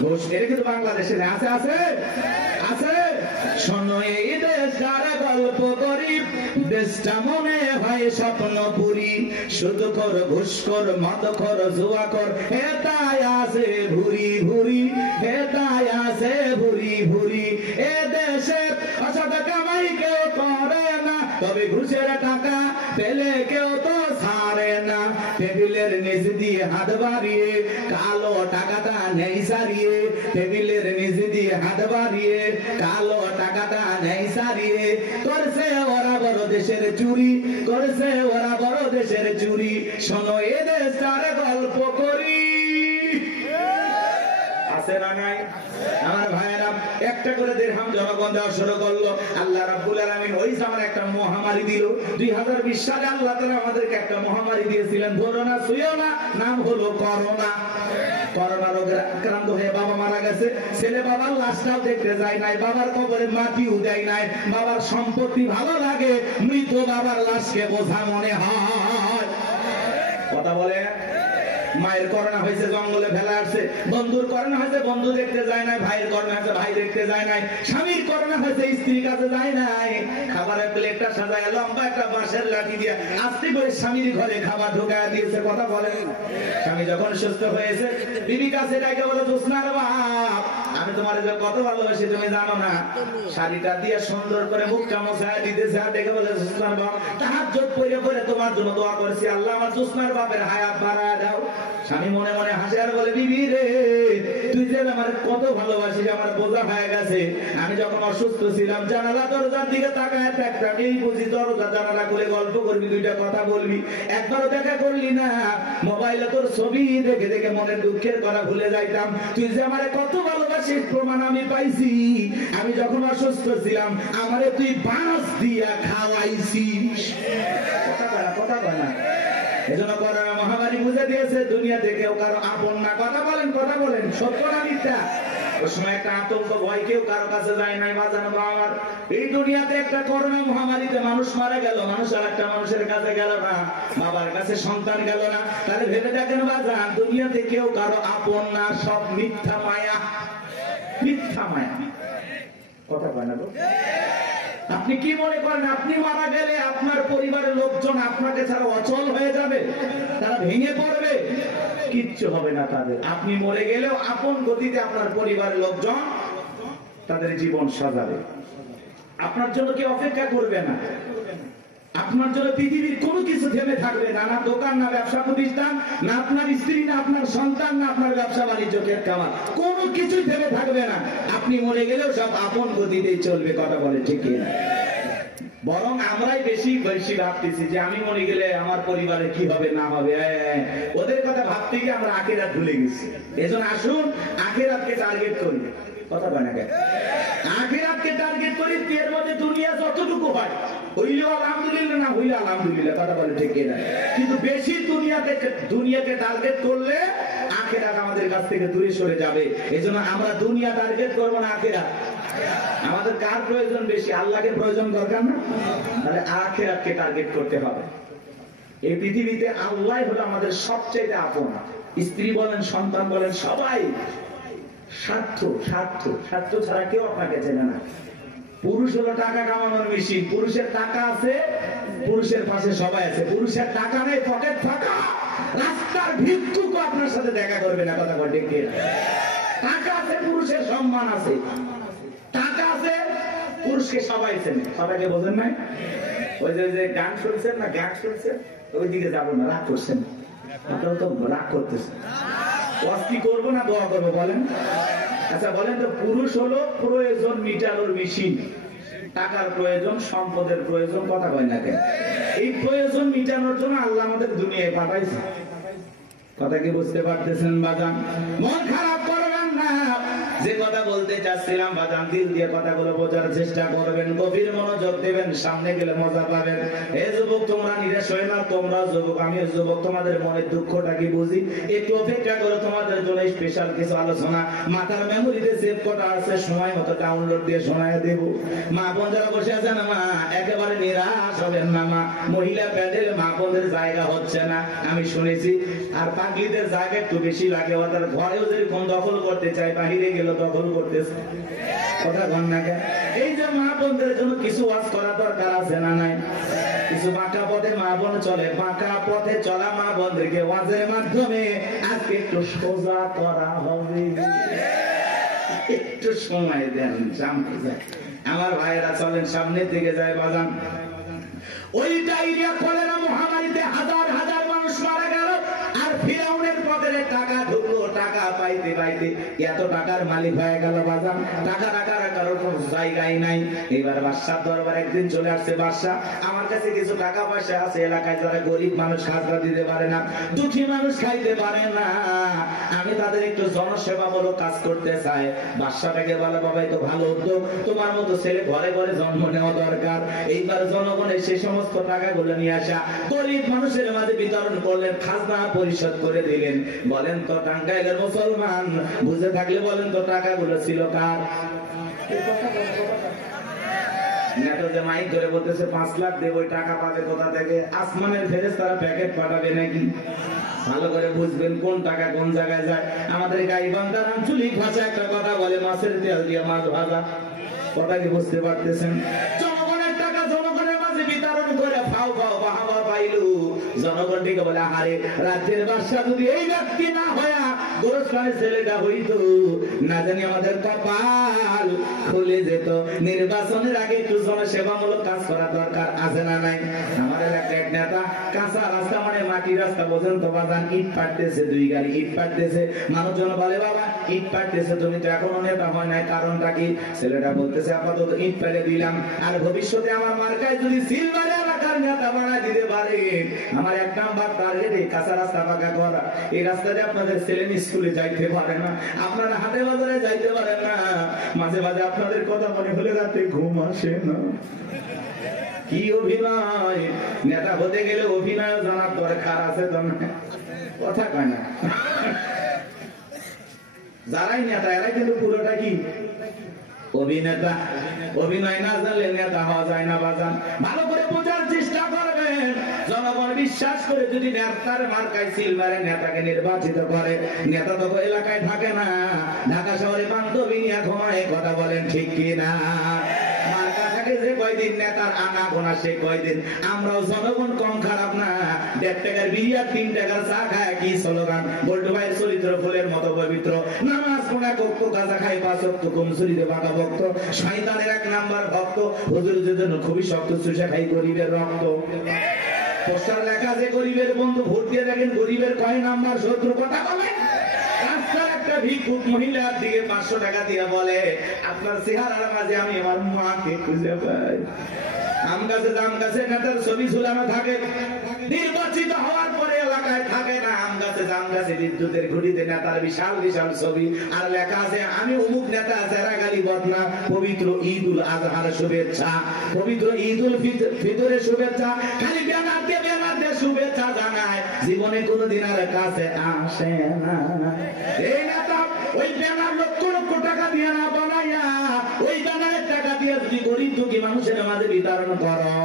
ঘুষ। এটা কিন্তু বাংলাদেশে আছে আছে আছে। শোনো এই দেশটার গল্প করি, দেশটা মনে হয় স্বপ্নপুরী, শুধু কর ঘুষ কর মদ কর জুয়া কর, হেতায় আছে ভুরি ভুরি, হেতায় আছে ভুরি ভুরি। এ দেশে অসৎ কামাই কেউ করে না, তবে ঘুষের টাকা পেলে কেউ তো ছাড়ে না। টেবিলের নিচ দিয়ে হাত বাড়িয়ে কালো টাকাটা নেই সারিয়ে, টেবিলের নিচ দিয়ে হাত বাড়িয়ে কালো টাকাটা নেই সারিয়ে, করছে ওরা বড় দেশের চুরি, করছে ওরা বড় দেশের চুরি। শোনো এ দেশটার গল্প করি, আছে না নাই? আমার ভাইয়েরা একটা করে দিরহাম জনগণ দেওয়া শুরু করলো। আল্লাহ রাব্বুল আলামিন ওই সময় একটা মহামারী দিল। 2020 সালে আল্লাহ তাআলা আমাদেরকে একটা মহামারী দিয়েছিলেন, ধরো না ছুঁয়ো না, নাম হলো করোনা। করোনা রোগে আক্রান্ত হয়ে বাবা মারা গেছে। ছেলে বাবার লাশটাও দেখতে যায় নাই, বাবার কবরে মাটিও দেয় নাই। বাবার সম্পত্তি ভালো লাগে, মৃত বাবার লাশকে বোঝা মনে হয়। কথা বলে। মায়ের করোনা হয়েছে, জঙ্গলে ফেলা আসছে। বন্ধুর করোনা হয়েছে, বন্ধু দেখতে যায় নাই। ভাইয়ের করোনা হয়েছে, ভাই দেখতে যায় নাই। স্বামীর করোনা হয়েছে, স্ত্রীর কাছে যায় নাই। খাবারের প্লেটটা সাজায় লম্বা একটা বাঁশের লাঠি দিয়ে আস্তে করে স্বামীর ঘরে খাবার ঢুকায় দিয়েছে। কথা বলেন। স্বামী যখন সুস্থ হয়েছে, বিবি কাছে ডাকে বলে, জোসনার বাপ, আমি তোমার যে কত ভালোবাসি তুমি জানো না। শাড়িটা দিয়ে সুন্দর করে মুখটা মোছায় দিতেছে, আর ডেকে বলে, জোসনার বাপ, তাহাজ্জুদ পড়ে পড়ে তোমার জন্য দোয়া করেছি, আল্লাহ আমার জোসনার বাপের হায়াত বাড়ায় দাও। স্বামী মনে মনে হাসে আর বলে, বিবি রে, তুই যে আমার কত ভালোবাসিস, আমার বোঝা হয়ে গেছে। আমি যখন অসুস্থ ছিলাম, জানালা দরজার দিকে তাকায় থাকতাম, এই বুঝি দরজা জানালা করে গল্প করবি, 2টা কথা বলবি, একবারও দেখা করলি না। মোবাইলে তোর ছবি দেখে দেখে মনের দুঃখের কথা ভুলে যাইতাম। তুই যে আমার কত ভালোবাসিস প্রমাণ আমি পাইছি। আমি যখন অসুস্থ ছিলাম, আমারে তুই বাঁশ দিয়া খাওয়াইছিস। কথা বলা, কথা বলা। এজন্য করোনা মহামারী মহামারী বুঝে দিয়েছে দুনিয়াতে কেউ কারো আপন না। কথা বলেন সত্য না মিথ্যা? ওই সময় একটা আতঙ্ক ভয়, কেউ কারো কাছে যায় নাই। বাজানো আমার এই দুনিয়াতে একটা করোনা মহামারীতে মানুষ মারা গেল, মানুষ আর একটা মানুষের কাছে গেল না, বাবার কাছে সন্তান গেল না। তাহলে ভেবে দেখেন বাজান, দুনিয়াতে কেউ কারো আপন না, সব মিথ্যা মায়া। মিথ্যা মায়া। কথা কয় না তো? আপনি কি মনে করেন আপনি মারা গেলে আপনার পরিবারের লোকজন আপনাকে ছাড়া অচল হয়ে যাবে, তারা ভেঙে পড়বে? কিচ্ছু হবে না তাদের। আপনি মরে গেলেও আপন গতিতে আপনার পরিবারের লোকজন তাদের জীবন সাজাবে। আপনার জন্য কেউ অপেক্ষা করবে না, আপনার জন্য পৃথিবীর কোনো কিছু থেমে থাকবে না। না দোকান, না ব্যবসা প্রতিষ্ঠান, না আপনার স্ত্রী, না আপনার সন্তান, না আপনার ব্যবসা বাণিজ্য, ক্ষেত খামার, কোনো কিছুই থেমে থাকবে না। আপনি মরে গেলেও সব আপন গতিতেই চলবে। কথা বলে ঠিক না? বরং আমরাই বেশি ভাবতেছি যে আমি মরে গেলে আমার পরিবারে কি হবে না হবে। ওদের কথা ভাবতে গিয়ে আমরা আখিরাত ভুলে গেছি। এজন্য আসুন আখিরাতকে টার্গেট করি। কথা বলে না কেন? আখিরাতকে টার্গেট করি। এর মধ্যে দুনিয়া যতটুকু হয় হইলেও আলহামদুলিল্লাহ, না হইলে আলহামদুলিল্লাহ। কথা বলে ঠিক না? কিন্তু বেশি দুনিয়াকে টার্গেট করলে আখিরাত আমাদের কাছ থেকে দূরে সরে যাবে। এজন্য আমরা দুনিয়া টার্গেট করবো না, আখিরাত। আমাদের কার প্রয়োজন বেশি? আল্লাহকে প্রয়োজন দরকার না? তাহলে আখিরাতকে টার্গেট করতে হবে। এই পৃথিবীতে আল্লাহ হলো আমাদের সবচেয়ে আপন। স্ত্রী বলেন, সন্তান বলেন, সবাই স্বার্থ স্বার্থ স্বার্থ ছাড়া কেউ আপনাকে চেনে না। পুরুষ হলো টাকা কামানোর মেশিন। পুরুষের টাকা আছে, পুরুষের পাশে সবাই আছে। পুরুষের টাকা নেই, পকেট ফাঁকা, রাস্তার ভিক্ষুক আপনার সাথে দেখা করবে না। কথা বলে ঠিক না? টাকা আছে, পুরুষের সম্মান আছে। টাকা আছে, পুরুষকে সবাই চেনে। সবাইকে বোঝেন নাই? ওই যে গান শুনছেন না, গান শুনছেন, ওইদিকে যাবো না, রাগ করছেন। আপনারা তো রাগ করতেছেন। কি করবো না দোয়া করবো বলেন? আচ্ছা বলেন তো, পুরুষ হলো প্রয়োজন মিটানোর মেশিন। টাকার প্রয়োজন, সম্পদের প্রয়োজন। কথা কয় না কেন? এই প্রয়োজন মিটানোর জন্য আল্লাহ আমাদের দুনিয়ায় পাঠাইছে। কথা কি বুঝতে পারতেছেন বাজান? মন খারাপ করবেন না। যে কথা বলতে চাচ্ছিলাম বাজান, দিল দিয়ে কথাগুলো বোঝার চেষ্টা করবেন, গভীর মনোযোগ দেবেন, সামনে গেলে মজা পাবেন। এ যুবক, তোমরা নিরাশ হয়ে না। তোমরা যুবক, আমিও যুবক, তোমাদের মনের দুঃখটা কি বুঝি। একটু অপেক্ষা করো, তোমাদের জন্য স্পেশাল কিছু আলোচনা মাথার মেমোরিতে সেভ করা আছে, সময় মতো ডাউনলোড দিয়ে শোনায় দেব। মা বোন যারা বসে আছেন, মা একেবারে নিরাশ হবেন না। মা মহিলা প্যান্ডেল মা বোনদের জায়গা হচ্ছে না, আমি শুনেছি। আর পাগলিদের জায়গা একটু বেশি লাগে। ওদের ঘরেও যেরকম দখল করতে চায়, বাহিরে গেলে দখল করতেছে। কথা বল না কেন? এই যে মা বোনদের জন্য কিছু ওয়াজ করা দরকার আছে না নাই? কিছু বাঁকা পথে মা বোন চলে, বাঁকা পথে চলা মা বোনদেরকে ওয়াজের মাধ্যমে আজকে একটু সোজা করা হবে। একটু সময় দেন, সামনে যায়। আমার ভাইয়েরা চলেন, সামনের দিকে যায় বাজান। ওই ডায়রিয়া কলেরা মহামারীতে হাজার হাজার মানুষ মারা গেল। আর ফিরাউনের পকেটে টাকা ঢুকলো। টাকা পাইতে পাইতে এত টাকার মালিক হয়ে গেল বাজান। টাকা রাখার কারোর কোনো জায়গায় নাই। এবার বাদশার দরবার একদিন চলে আসছে। বাদশা, আমার কাছে কিছু টাকা পয়সা আছে। এলাকায় যারা গরিব মানুষ খাজনা দিতে পারে না, দুঃখী মানুষ খাইতে পারে না, আমি তাদের একটু জনসেবামূলক কাজ করতে চাই। বাদশাটাকে বলে, বাবাই তো ভালো উদ্যোগ, তোমার মতো ছেলে ঘরে ঘরে জন্ম নেওয়া দরকার। এইবার জনগণের সেই সমস্ত টাকাগুলো নিয়ে আসা গরিব মানুষের মাঝে বিতরণ করলেন, খাজনা পরিশোধ করে দিলেন। বলেন তো টাঙ্গাইলের মুসলমান বুঝে থাকলে বলেন তো টাকাগুলো ছিল কার? মাইক ধরে বলতেছে 5 লাখ দেব, ওই টাকা পাবে কোথা থেকে? আসমানের ফেরেশতারা প্যাকেট পাঠাবে নাকি? ভালো করে বুঝবেন কোন টাকা কোন জায়গায় যায়। আমাদের গাইবান্ধার আঞ্চলিক ভাষা একটা কথা বলে, মাছের তেল দিয়ে মাছ ভাজা। কথা কি বুঝতে পারতেছেন? জনগণের টাকা জনগণের মাঝে বিতরণ করে ফাও ফাও বাহাবা পাইলু। জনগণ থেকে বলে, আরে রাজ্যের বাদশা যদি এই ব্যক্তি না হয়া গোরস্থানের ছেলেটা হইতো, না জানি আমাদের কপাল খুলে যেত। নির্বাচনের আগে একটু জনসেবামূলক কাজ করা দরকার আছে না নাই? আমার এলাকার এক নেতা কাঁচা রাস্তা মানে মাটির রাস্তা বোঝেন তো বাজান, ইট পাড়তেছে, 2 গাড়ি ইট পাড়তেছে। মানুষজন বলে, বাবা ইট পাড়তেছে, তুমি তো এখনো নেতা হয় নাই, কারণটা কি? ছেলেটা বলতেছে, আপাতত ইট পাড়ে দিলাম, আর ভবিষ্যতে আমার মার্কায় যদি সিলভারে এলাকার নেতা বানায় দিতে পারে, আমার 1 নাম্বার টার্গেট এই কাঁচা রাস্তা পাকা করা। এই রাস্তাতে আপনাদের ছেলে স্কুলে যাইতে পারে না, আপনারা হাটে বাজারে যাইতে পারেন না, মাঝে মাঝে আপনাদের কথা মনে হলে রাতে ঘুম আসে না। কি অভিনয়! নেতা হতে গেলে অভিনয় জানার দরকার আছে তো না? কথা কয় না। যারাই নেতা এরাই কিন্তু পুরোটা কি অভিনেতা। অভিনয় না জানলে নেতা হওয়া যায় না বাজান। ভালো করে বোঝার চেষ্টা করবেন। জনগণ বিশ্বাস করে যদি নেতার মার্কায় সিল মারে নেতাকে নির্বাচিত করে, নেতা তো এলাকায় থাকে না, ঢাকা শহরে বান্ধবী নিয়ে ঘুমায়। কথা বলেন ঠিক কিনা? মার্কা থাকে যে কয়দিন, নেতার আনা গোনা সে কয়দিন। আমরাও জনগণ কম খারাপ না। 1.5 টাকার বিড়ি আর 3 টাকার চা খায় কি স্লোগান। বল্টু ভাইয়ের চরিত্র ফুলের মতো পবিত্র। নামাজ পড়া কক্ষ গাঁজা খাই 5 ওয়াক্ত কমসুরিতে বাঁকা ভক্ত। শয়তানের 1 নাম্বার ভক্ত। হুজুরদের জন্য খুবই শক্ত, চুষা খাই গরিবের রক্ত। পোস্টার লেখা যে গরিবের বন্ধু, ভোট দিয়ে দেখেন গরিবের কয় নাম্বার শত্রু। কথা বলেন। রাস্তার একটা ভিক্ষুক মহিলার দিকে 500 টাকা দিয়ে বলে, আপনার চেহারার মাঝে আমি আমার মাকে খুঁজে পাই। আম গাছে নেতার ছবি ঝুলানো থাকে। নির্বাচিত হওয়ার পরে এলাকায় থাকে না। জাম গাছে বিদ্যুতের ঘুড়িতে নেতার বিশাল বিশাল ছবি, আর লেখা আছে আমি অমুক নেতা, চেরাগালি বদনা। পবিত্র ঈদ উল আজহার শুভেচ্ছা, পবিত্র ঈদ উল ফিতরের শুভেচ্ছা। খালি ব্যানার দিয়ে শুভেচ্ছা জানায়, জীবনে কোনোদিন আর কাছে আসে না। এই নেতা ওই ব্যানার লক্ষ লক্ষ টাকা দিয়ে না বানাইয়া, ওই ব্যানারের টাকা দিয়ে যদি গরিব দুঃখী মানুষের মাঝে বিতরণ করো,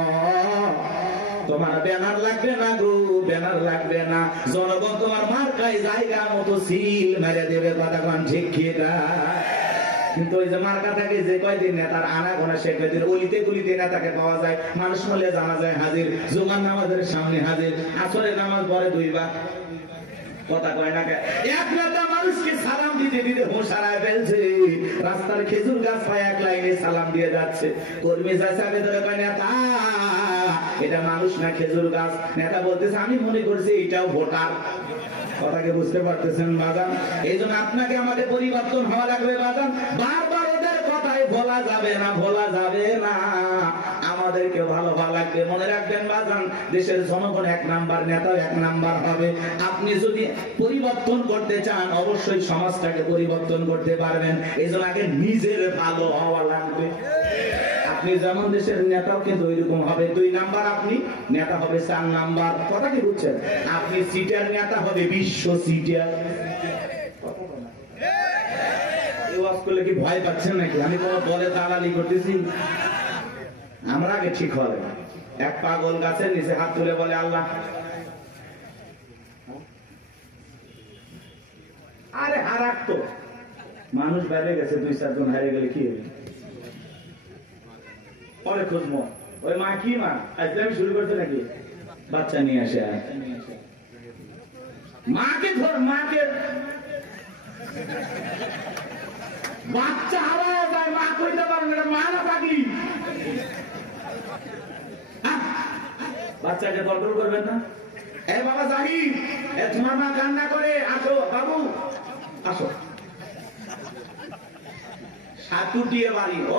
তোমার ব্যানার লাগবে না গো, ব্যানার লাগবে না। জনগণ তোমার মার্কায় জায়গা মতো সিল মেরে দেবে। কথা কোন ঠিক কিনা? কিন্তু ওই যে মার্কা থাকে যে কয়দিন নেতার আনা গোনা সে কয়দিন। অলিতে গলিতে নেতাকে পাওয়া যায়। মানুষ মলে জানা যায় হাজির, জুমার নামাজের সামনে হাজির, আসরের নামাজ পড়ে 2 বার। কথা কয় না। এক নেতা মানুষকে সালাম দিতে দিতে হুঁশ হারায় ফেলছে। রাস্তার খেজুর গাছ পায় 1 লাইনে সালাম দিয়ে যাচ্ছে। কর্মী চাচাকে ধরে কয় নেতা এটা মানুষ না খেজুর গাছ। নেতা বলতেছে আমি মনে করছি এটাও ভোটার। কথাকে বুঝতে পারতেছেন বাজান? এই জন্য আপনাকে আমাদের পরিবর্তন হওয়া লাগবে বাজান। বারবার ওদের কথায় ভোলা যাবে না, ভোলা যাবে না। আমাদেরকে ভালো ভালো লাগবে। মনে রাখবেন বাজান, দেশের জনগণ 1 নাম্বার, নেতাও 1 নাম্বার হবে। আপনি যদি পরিবর্তন করতে চান, অবশ্যই সমাজটাকে পরিবর্তন করতে পারবেন। এই জন্য আগে নিজের ভালো হওয়া লাগবে। আপনি যেমন দেশের নেতাও কিন্তু ওইরকম হবে। 2 নাম্বার আপনি নেতা হবে 4 নাম্বার। কথা কি বুঝছেন? আপনি সিটার নেতা হবে বিশ্ব সিটার। করলে কি ভয় পাচ্ছেন নাকি? আমি কোন দলে দালালি করতেছি? আমরা আগে ঠিক হবে। এক পাগল গাছের নিচে হাত তুলে বলে আল্লাহ, আরে হারাক তো মানুষ বাইরে গেছে, 2-4 জন হারিয়ে গেলে কি হবে? পরে খুঁজবো। ওই মা কি মা আজকে শুরু করছে নাকি? বাচ্চা নিয়ে আসে, মাকে ধর, মাকে বাচ্চা হারায় যায়, মা কইতে পারবে না, মা না পাগলি। বাচ্চাকে কন্ট্রোল করবেন না। এ বাবা জাহিদ, তোমার মা কান্না করে, আসো বাবু আসো। সাতুটিয়ে বাড়ি। ও